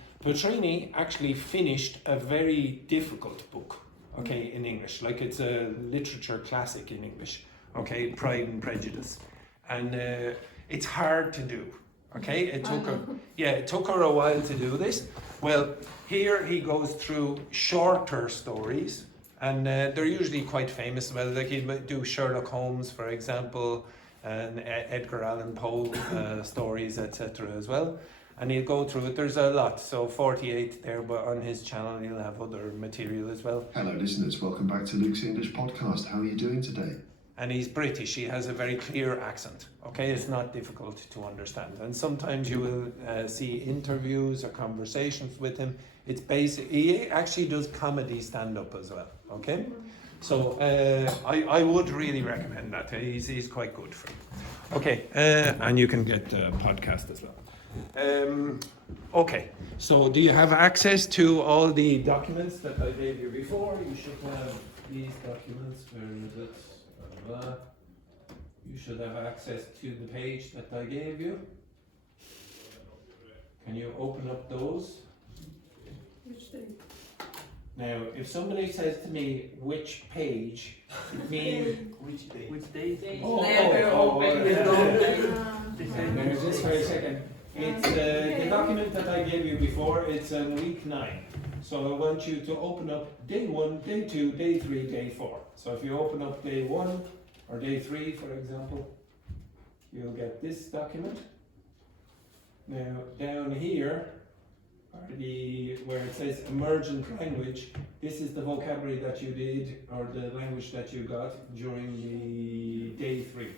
actually finished a very difficult book, okay, in English. Like it's a literature classic in English, okay, Pride and Prejudice. And it's hard to do, okay? It took her a while to do this. Well, here he goes through shorter stories, and they're usually quite famous. Well, like he'll do Sherlock Holmes, for example, and Edgar Allan Poe stories, etc. as well. And he'll go through it. There's a lot, so 48 there, but on his channel he'll have other material as well. Hello listeners, welcome back to Luke's English podcast. How are you doing today? And he's British, he has a very clear accent, okay? It's not difficult to understand. And sometimes you will see interviews or conversations with him. It's basic, he actually does comedy stand-up as well, okay? So I would really recommend that. He's quite good for you. Okay, and you can get the podcast as well. Okay, so do you have access to all the documents that I gave you before? You should have these documents. Where is it? You should have access to the page that I gave you. Can you open up those? Which thing? Now, if somebody says to me, which page, it means... Which day? Which day? Never open the document. Now, just for a second. It's the document that I gave you before, it's on week 9. So I want you to open up day 1, day 2, day 3, day 4. So if you open up day 1 or day 3, for example, you'll get this document. Now, down here, where it says emergent language, this is the vocabulary that you did, or the language that you got during the day 3.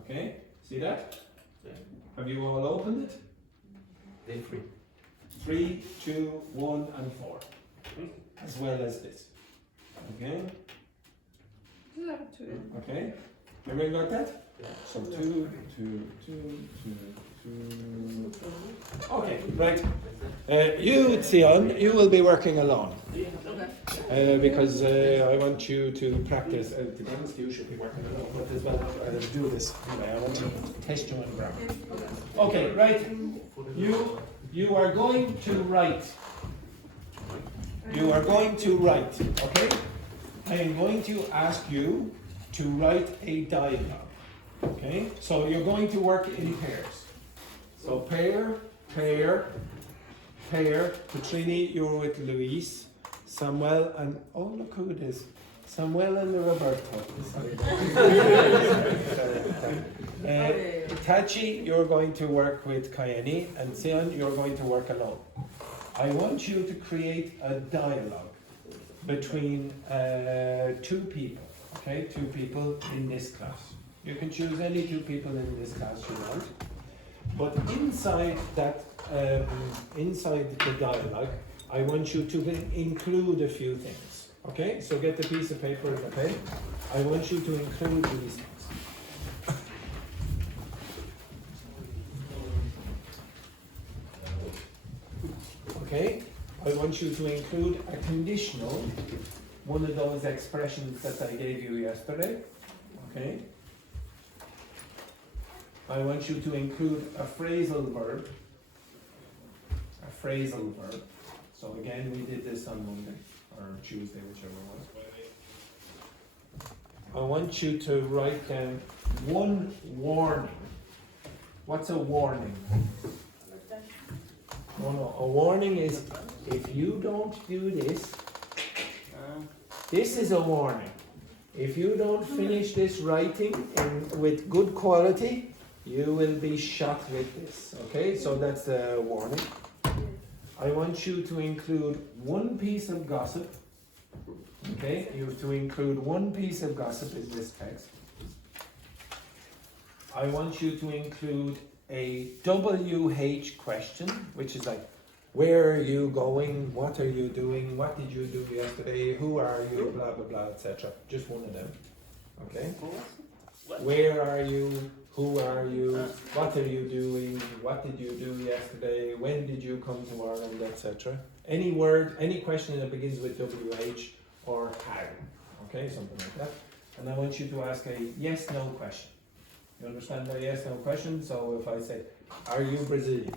Okay, see that? Yeah. Have you all opened it? Day 3. 3, 2, 1, and 4, as well as this. Okay, okay, everyone got that? Yeah. So 2, 2, 2, 2, 2. Okay, right. You, Sion, you will be working alone. Because I want you to practice. To be honest, you should be working alone, but as well, do this. Anyway, I want to test you on grammar. Okay, right. You are going to write. You are going to write, okay? I am going to ask you to write a dialogue, okay? So you're going to work in pairs. So pair. Petrini, you're with Luis, Samuel, and oh, look who it is. Samuel and Roberto. Tachi, you're going to work with Kayeni, and Sion, you're going to work alone. I want you to create a dialogue between 2 people, okay? 2 people in this class. You can choose any 2 people in this class you want. But inside that, inside the dialogue, I want you to include a few things, okay? So get the piece of paper and a pen. I want you to include these things. Okay, I want you to include a conditional, one of those expressions that I gave you yesterday, okay? I want you to include a phrasal verb, So again, we did this on Monday, or Tuesday, whichever one. I want you to write down one warning. What's a warning? No, a warning is if you don't do this, this is a warning. If you don't finish this writing with good quality, you will be shot with this. Okay, so that's a warning. I want you to include one piece of gossip. Okay, you have to include one piece of gossip in this text. I want you to include a WH question, which is like, where are you going? What are you doing? What did you do yesterday? Who are you? Blah, blah, blah, etc. Just one of them. Okay? Where are you? Who are you? What are you doing? What did you do yesterday? When did you come to Ireland, etc. Any word, any question that begins with WH or how. Okay, something like that. And I want you to ask a yes-no question. You understand the yes-no question? So if I say, are you Brazilian?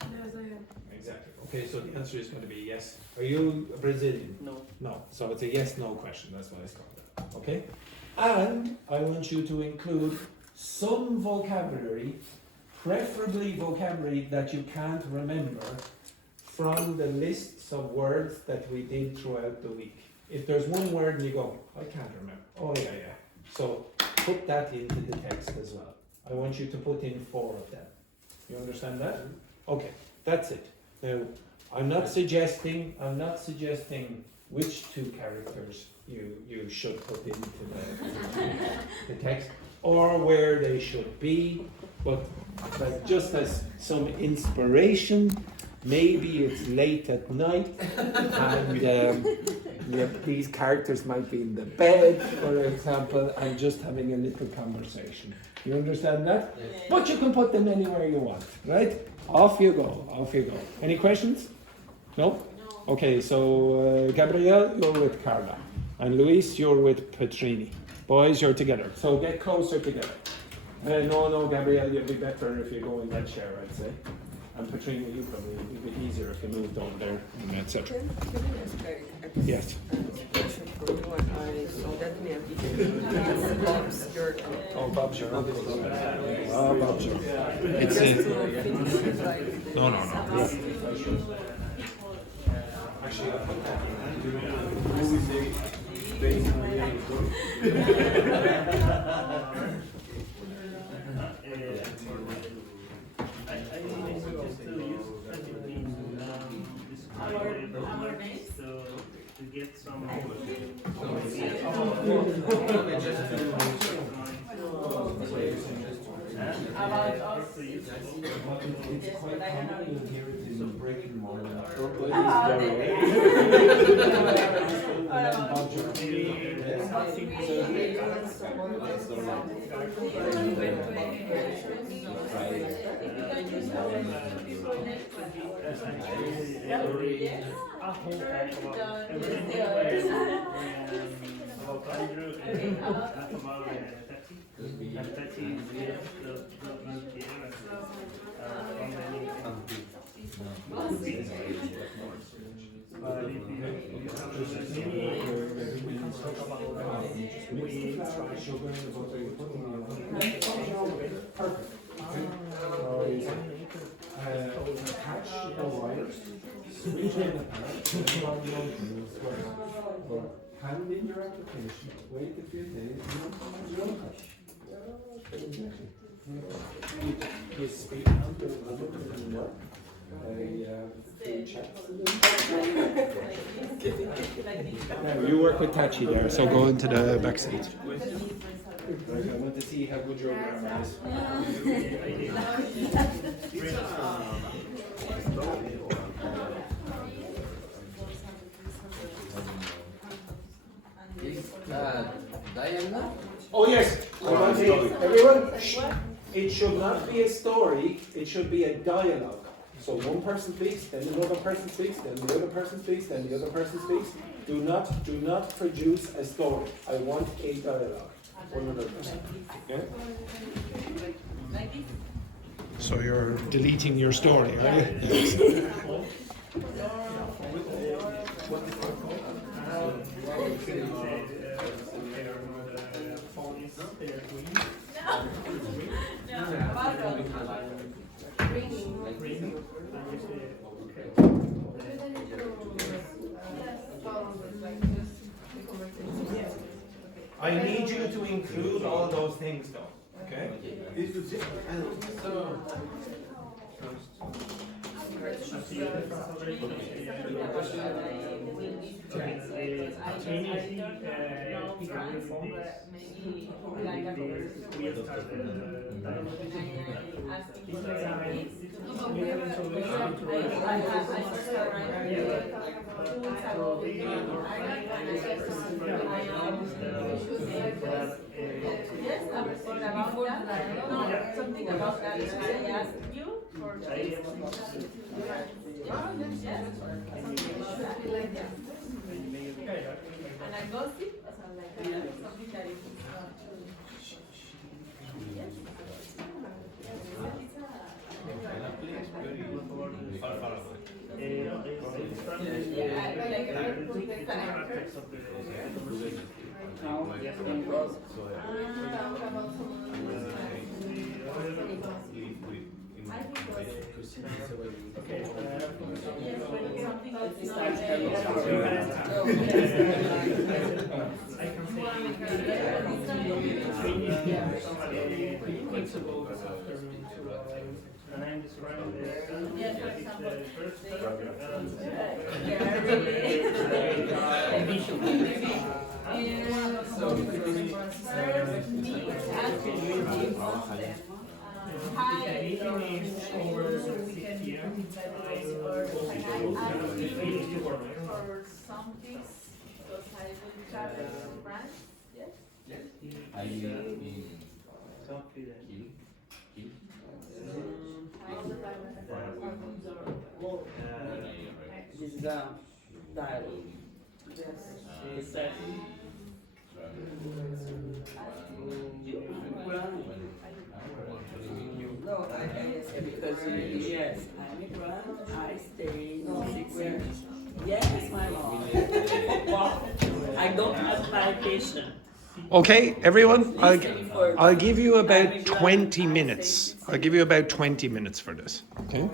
Yes, I am. Exactly. Okay, so the answer is going to be yes. Are you Brazilian? No. No. So it's a yes-no question. That's what it's called. Okay? And I want you to include some vocabulary, preferably vocabulary that you can't remember from the lists of words that we did throughout the week. If there's one word and you go, I can't remember. Oh, yeah, yeah. So put that into the text as well. I want you to put in 4 of them. You understand that? Okay, that's it. Now, I'm not suggesting which 2 characters you should put into the text or where they should be, but just as some inspiration, maybe it's late at night and these characters might be in the bed, for example, and just having a little conversation. You understand that? Yes. But you can put them anywhere you want, right? Off you go, off you go. Any questions? No? Okay, so Gabrielle, you're with Carla. And Luis, you're with Petrini. Boys, you're together. So get closer together. No, Gabrielle, you'd be better if you go in that chair, I'd say. And Petrini, you probably would be a bit easier if you moved over there, etc. Yes. Oh, Bob's your uncle. Oh, Bob's your uncle. It's no. Yeah. Actually, I put that our names to get some It's quite common to hear it in the breaking morning. Hand in your application, wait a few days, you speak under the work. Now you work with Tachi there, so go into the back seat. I want to see how good your grammar is. Diana? Oh yes, everyone, shh. It should not be a story, it should be a dialogue. So one person speaks, then another person speaks, then the other person speaks, then the other person speaks. Do not produce a story. I want a dialogue. 100%. Okay? So you're deleting your story, are you? Yes. I need you to include all those things though, okay? Can you see, no pick away France, from but maybe we like a started asking it's for like some a things. different solution to I first arrived here like 2 weeks ago in Ireland, and I guess yes, something about that. No, something about that. I asked you for this. Yes, something about that. And I gossip, like something that is and I'm describing the first for some things, because I will travel to France. Yes. Are you in This is a dialogue. Yes. No, because yes, I'm a grant. I stay in 6 years. Yes, my mom. I don't have my patient. Okay, everyone, I'll give you about 20 minutes. I'll give you about 20 minutes for this. Okay?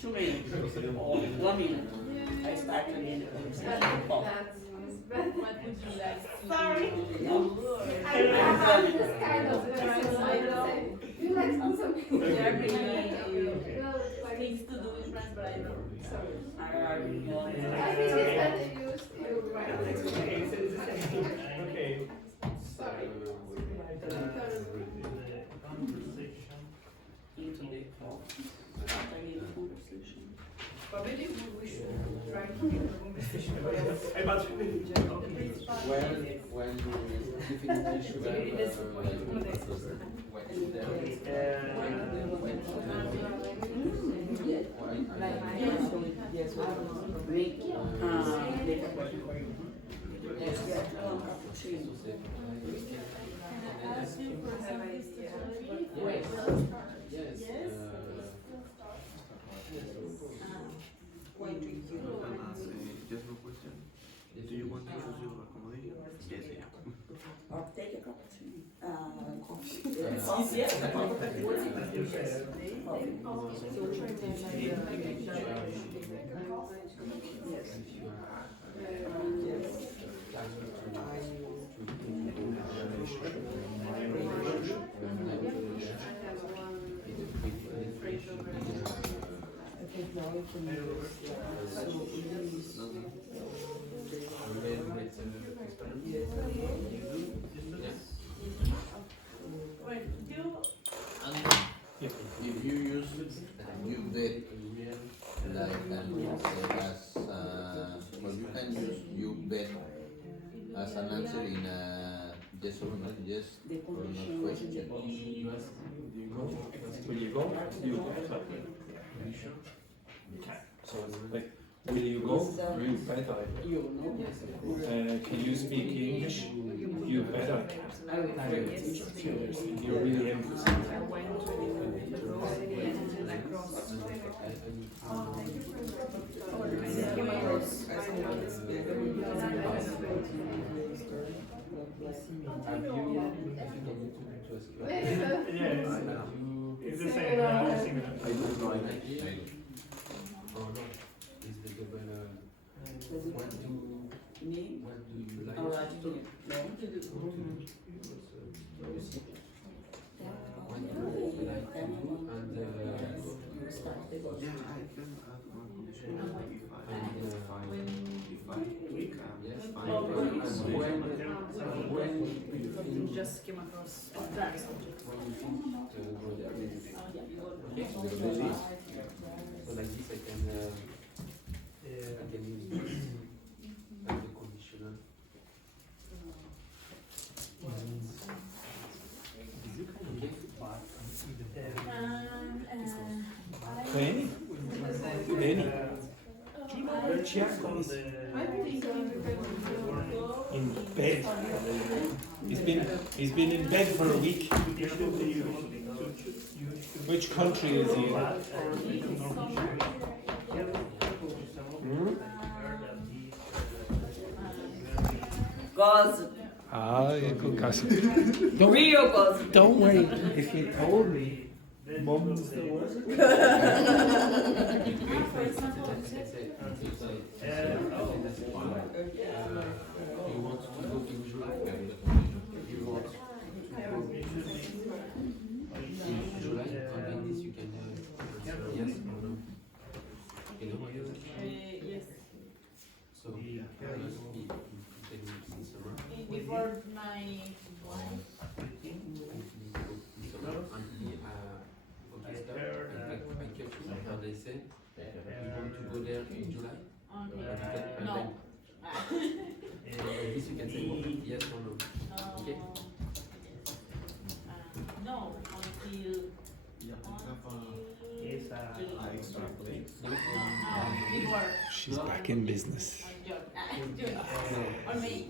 Two minutes or 1 minute. I start a minute. What would you like to Sorry. I have this kind of person. You like something? There are many things to do in France, but I don't. Sorry. I think it's better you write. Okay. Sorry. Into the conversation. Probably we should try to get a conversation. when definitely should Just one question. Do you want to choose your accommodation? Yes, yeah. Or take a cappuccino. Coffee. Yes. If you use you bet like as well, you can use you bet as an answer in a yes or no, yes or no question. So like, will you go? You better. Can you speak English? You better. You're really interested. It's the same. I don't know. Oh no. Is the better? What do you like? You just came across a dark subject. So like this I can use this and the conditional. Bene? Bene? In bed. He's been in bed for a week. Which country is he in? Gossip. Ah, yeah, good gossip. Real gossip. Don't worry. If you told me, Mum's the word. You want to go in July? You want to go in July? And then this you can answer yes or no. You know what you Yes. So you can use in summer. Before my How they say? You want to go there in July? no. This you can say yes or no. Okay? No, until before She's back in business. June or May.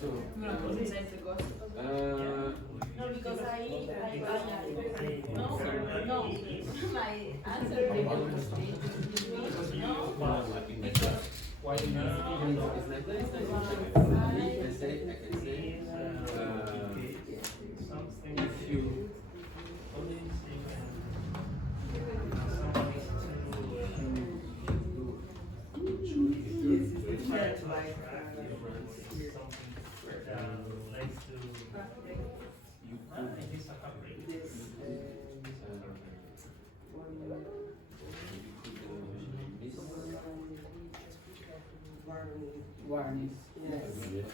So, No, because no, my answer no, because why do you it's like that? It's like I can say, if you Warnings. Yes.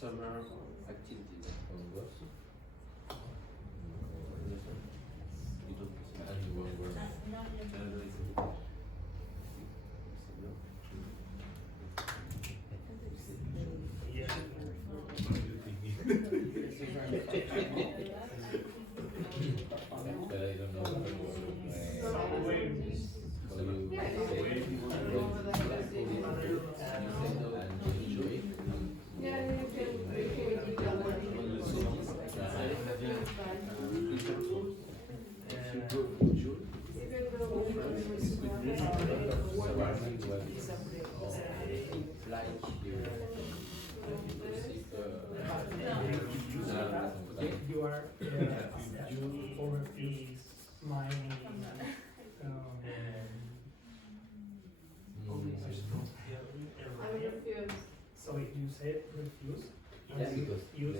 summer activities. You don't You are you overfeed my so if you said refuse, use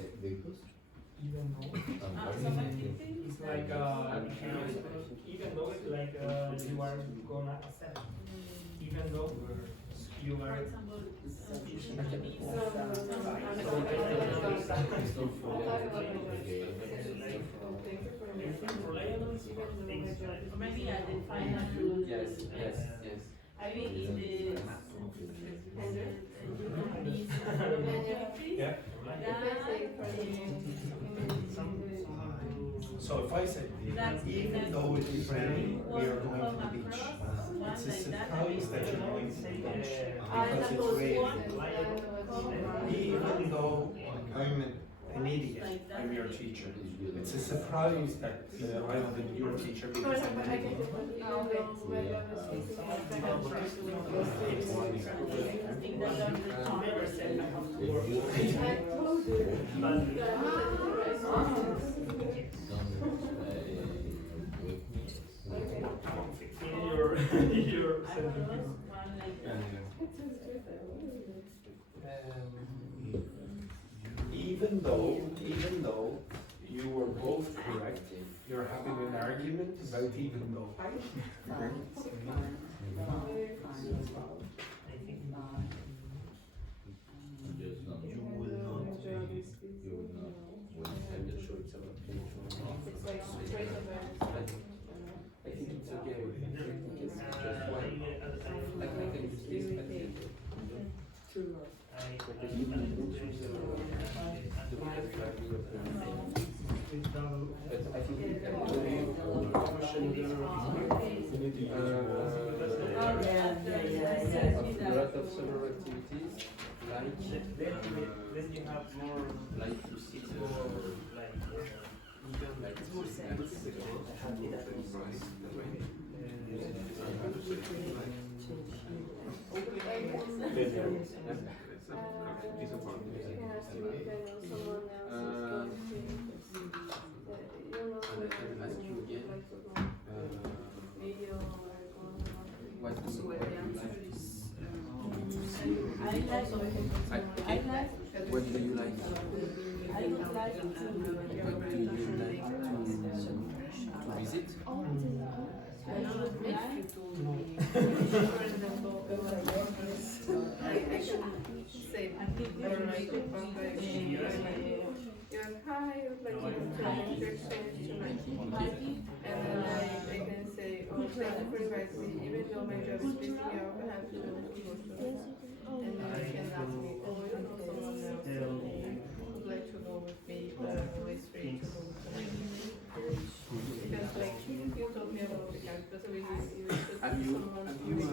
even though it's like even though it's like you are gonna accept, even though you are maybe I didn't find that. Yes. I mean, in the yeah. So if I say, even though it is raining, we are going to the beach. It's a surprise that you're going to the beach because it's raining. Even though I'm an idiot, I'm your teacher. It's a surprise that I've been your teacher because I'm an idiot. your even though you were both correct, you're having an argument about even though. I think it's okay. I think it's just one. I think it's true. But I think we can a lot of summer activities, then you have more like to see what do you like? I would like to What do you like to visit? Hi, I would like you to connect your Spanish tonight. And then I can say, oh, thank you for inviting me. Even though my job is pissing me off, I have to go to. And then you can ask me, oh, I don't know someone else who would like to go with me, but I'm always free to go tonight. Because, like, you told me about the characters, so you should someone who is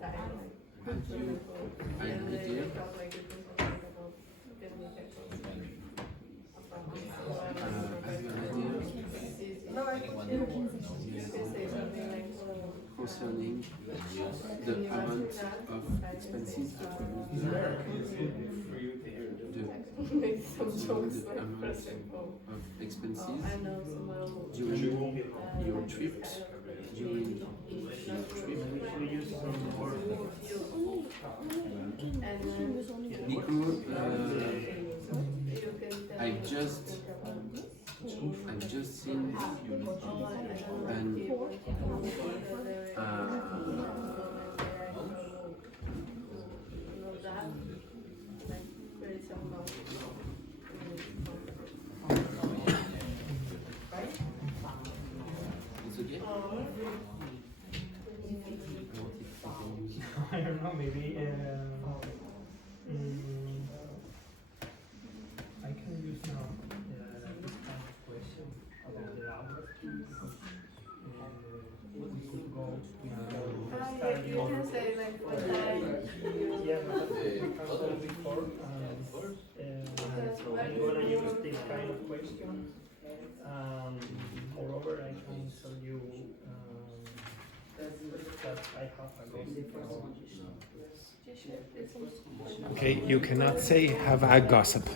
dialogue. And I felt like it was something about getting the Concerning the amount of expenses make some jokes the like amount of expenses during your trip, Nico, I've just seen you and it's okay? I don't know, maybe I can use now this kind of question about the hour. We could go you can say like what time yeah, but we can go before. So I'm gonna use this kind of question. Moreover, I can tell you that I have a gossip. Okay, you cannot say have a gossip,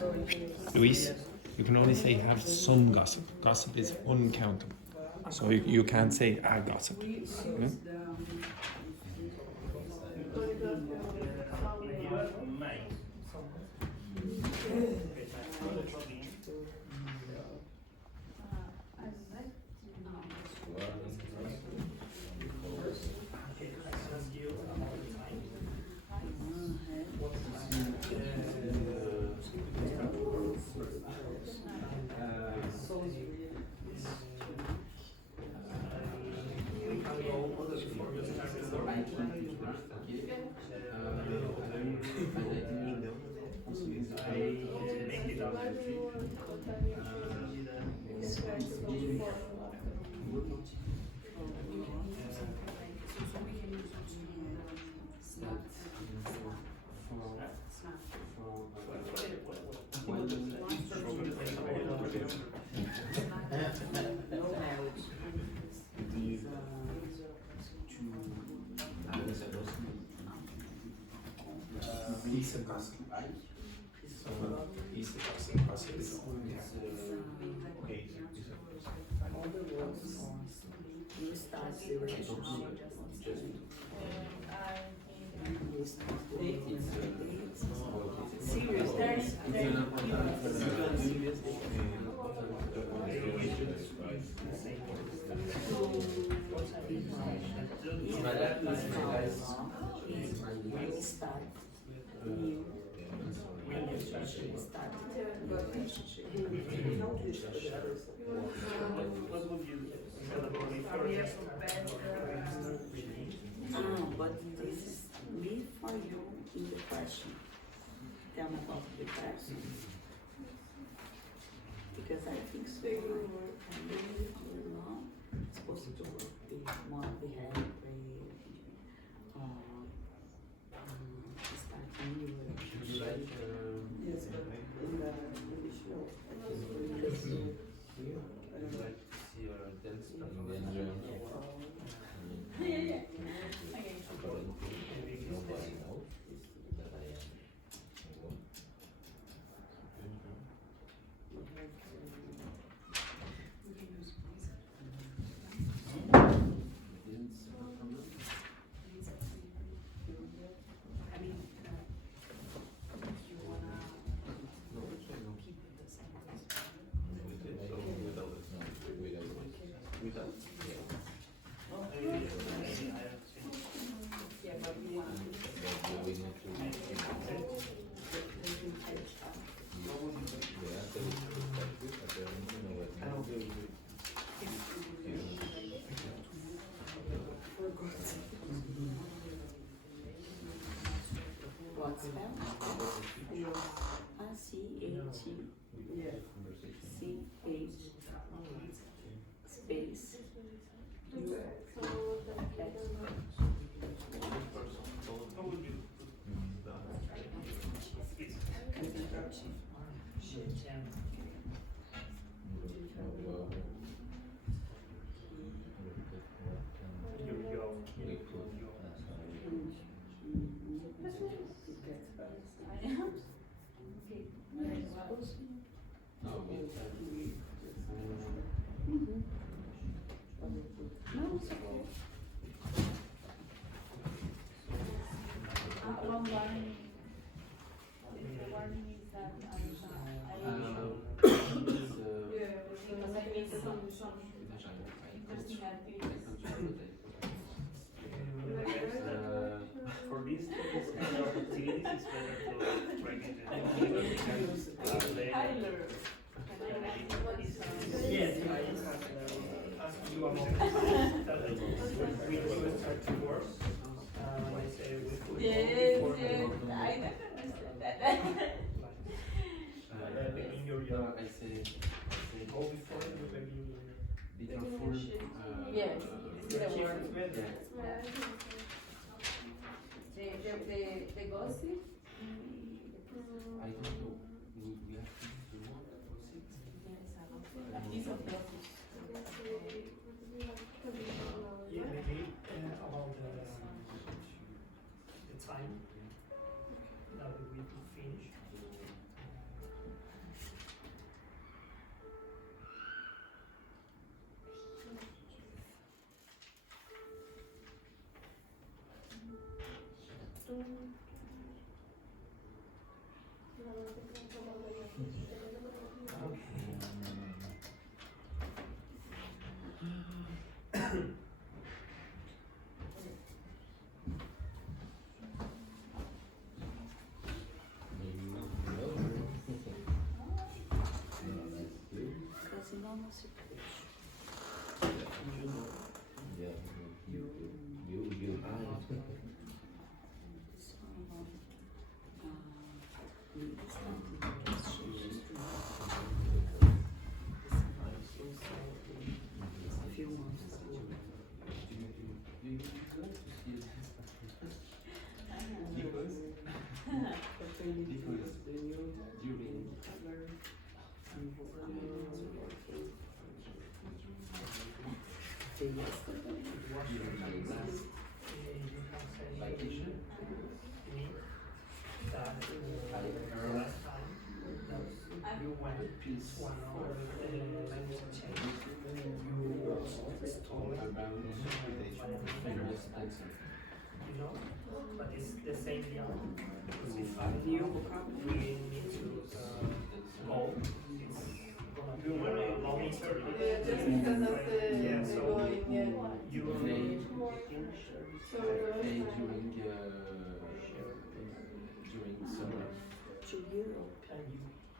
Luis. You can only say have some gossip. Gossip is uncountable. So you can't say a gossip. Hmm? Serious, there's the same word. What would you celebrate first? But this is me for you in the question. Tell me about the person. Because I think so. It's supposed to be more behaved, starting new relationship. Yes, but in the show. I'd like to see your dance What's that? Space. For this kind of activities, it's better to break it Yes, I ask you a moment. We will start to work. Let's say we put I never understood that. in your I say go before you maybe be careful. Yes, this is the word. The gossip? I don't know. We have to do gossip. A piece of gossip. Yeah, maybe about the time that we will finish. Because não se You know, but it's the same year. Because if I knew we need to go, it's Yeah, just because of the going, yeah. So During summer. To Europe.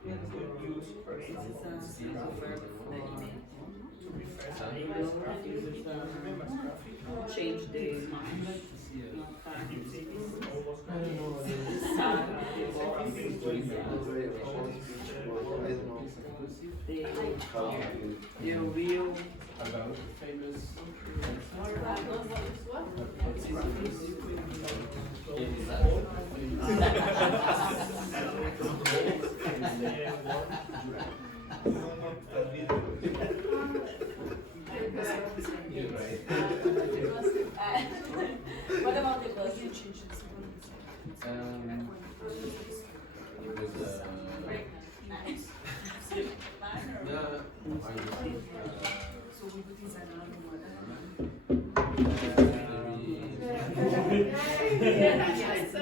This is a verb for change the mind. The real About famous What about the bus? So we would design another She has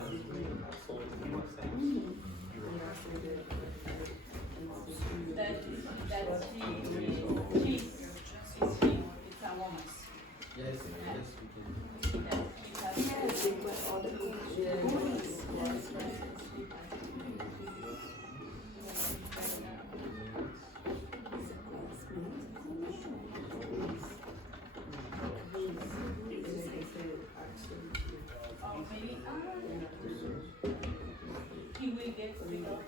she's very something. That's she. It's a woman. Yes, we can. Maybe he will get rid of.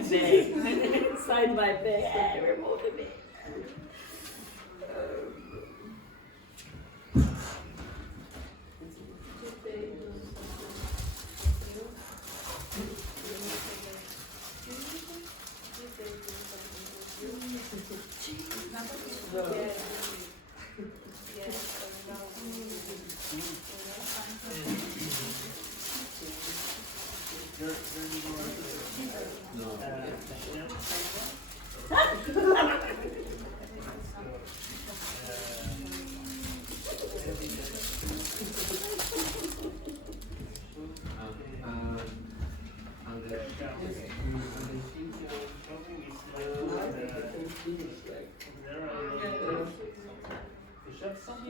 Inside my bed, remove me.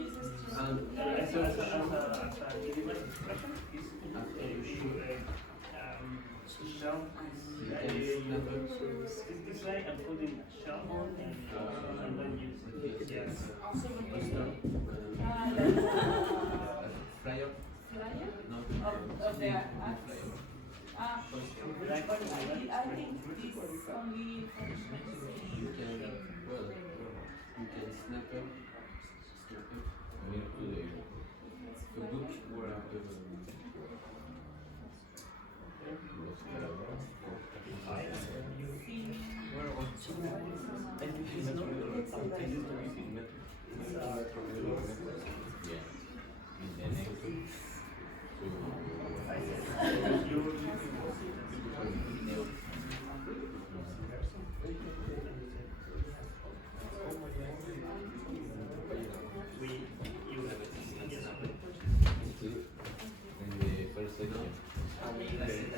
expression. As a deliberate expression is shell this way and put in shell and then use yes. Flyer? Flyer? No. Of the acts? I Like think this only functions. You can, well, you can snap up, I mean, the book where I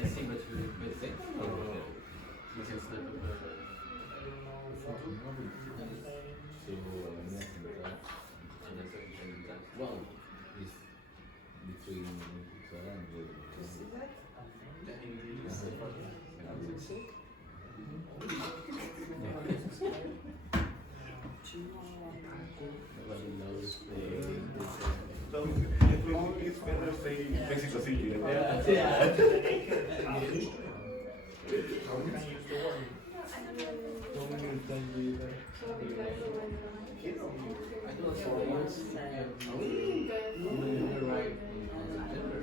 see what you say. You can snap up a photo. So, well, it's between Sarah and the. Nobody knows So, it's better say Mexico City.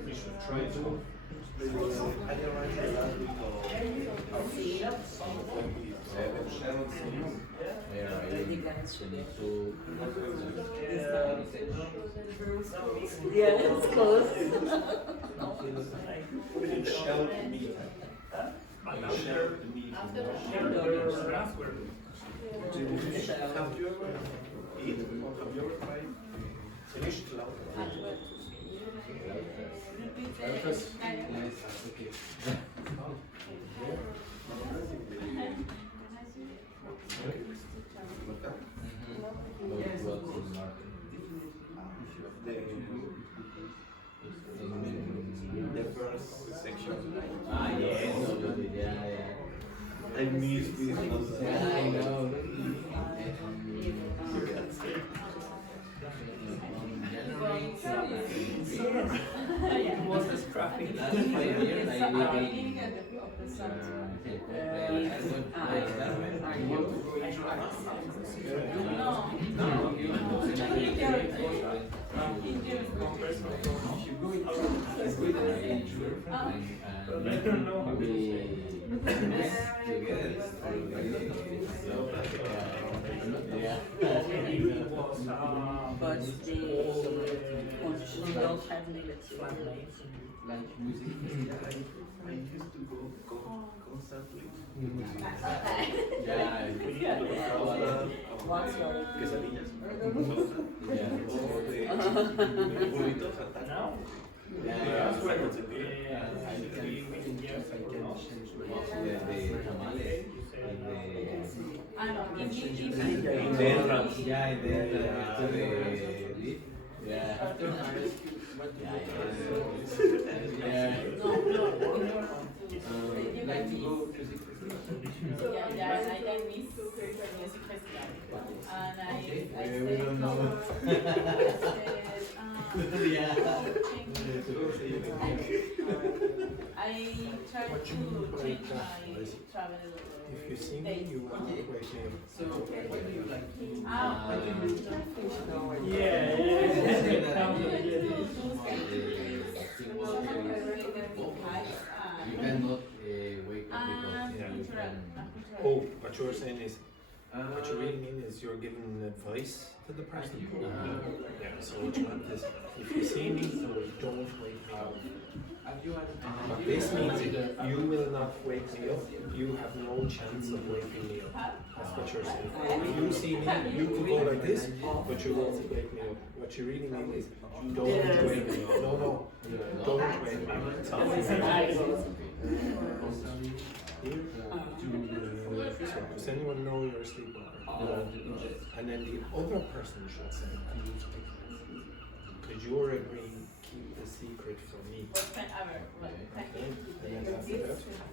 We should try to. I arrived the last week of 27 shells. Yeah, it's close. We did shell to meet. Shell to meet. Have you ever eaten? Have you ever tried finished cloud? Yes, okay. The first section. Yes, I miss this one. I know. It was a scrapping last 5 years. I live But the conditional have limits. like music. I used to go constantly. What's your Quesadillas. Burritos at now? That's why it's a good. The tamales. In the entrance. Yeah, in the entrance to the lift. Yeah. After like to go to the Yeah, I miss music festival. And I we said, don't know. I tried to change my travel. If you see me, you will not wake me up. So, what do you like? You cannot wake up because you can. Oh, what you're saying is, what you really mean is you're giving advice to the person. Yeah, so what you want is, if you see me, so don't wake me up. What this means is that you will not wake me up. You have no chance of waking me up. That's what you're saying. If you see me, you could go like this, but you won't wake me up. What you really mean is, don't wake me up. No, don't wake me up. Does anyone know you're a sleepwalker? And then the other person should say,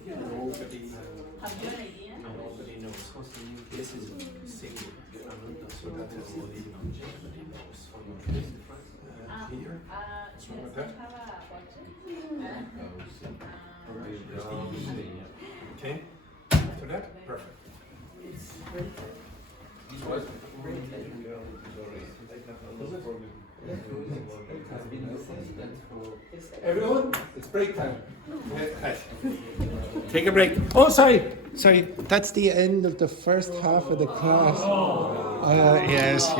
Nobody, Have you an idea? nobody knows. This is single, so that is nobody knows. Here, so like that. Okay, after that, perfect. Everyone, it's break time. Take a break. Oh, sorry. That's the end of the first half of the class. Yes.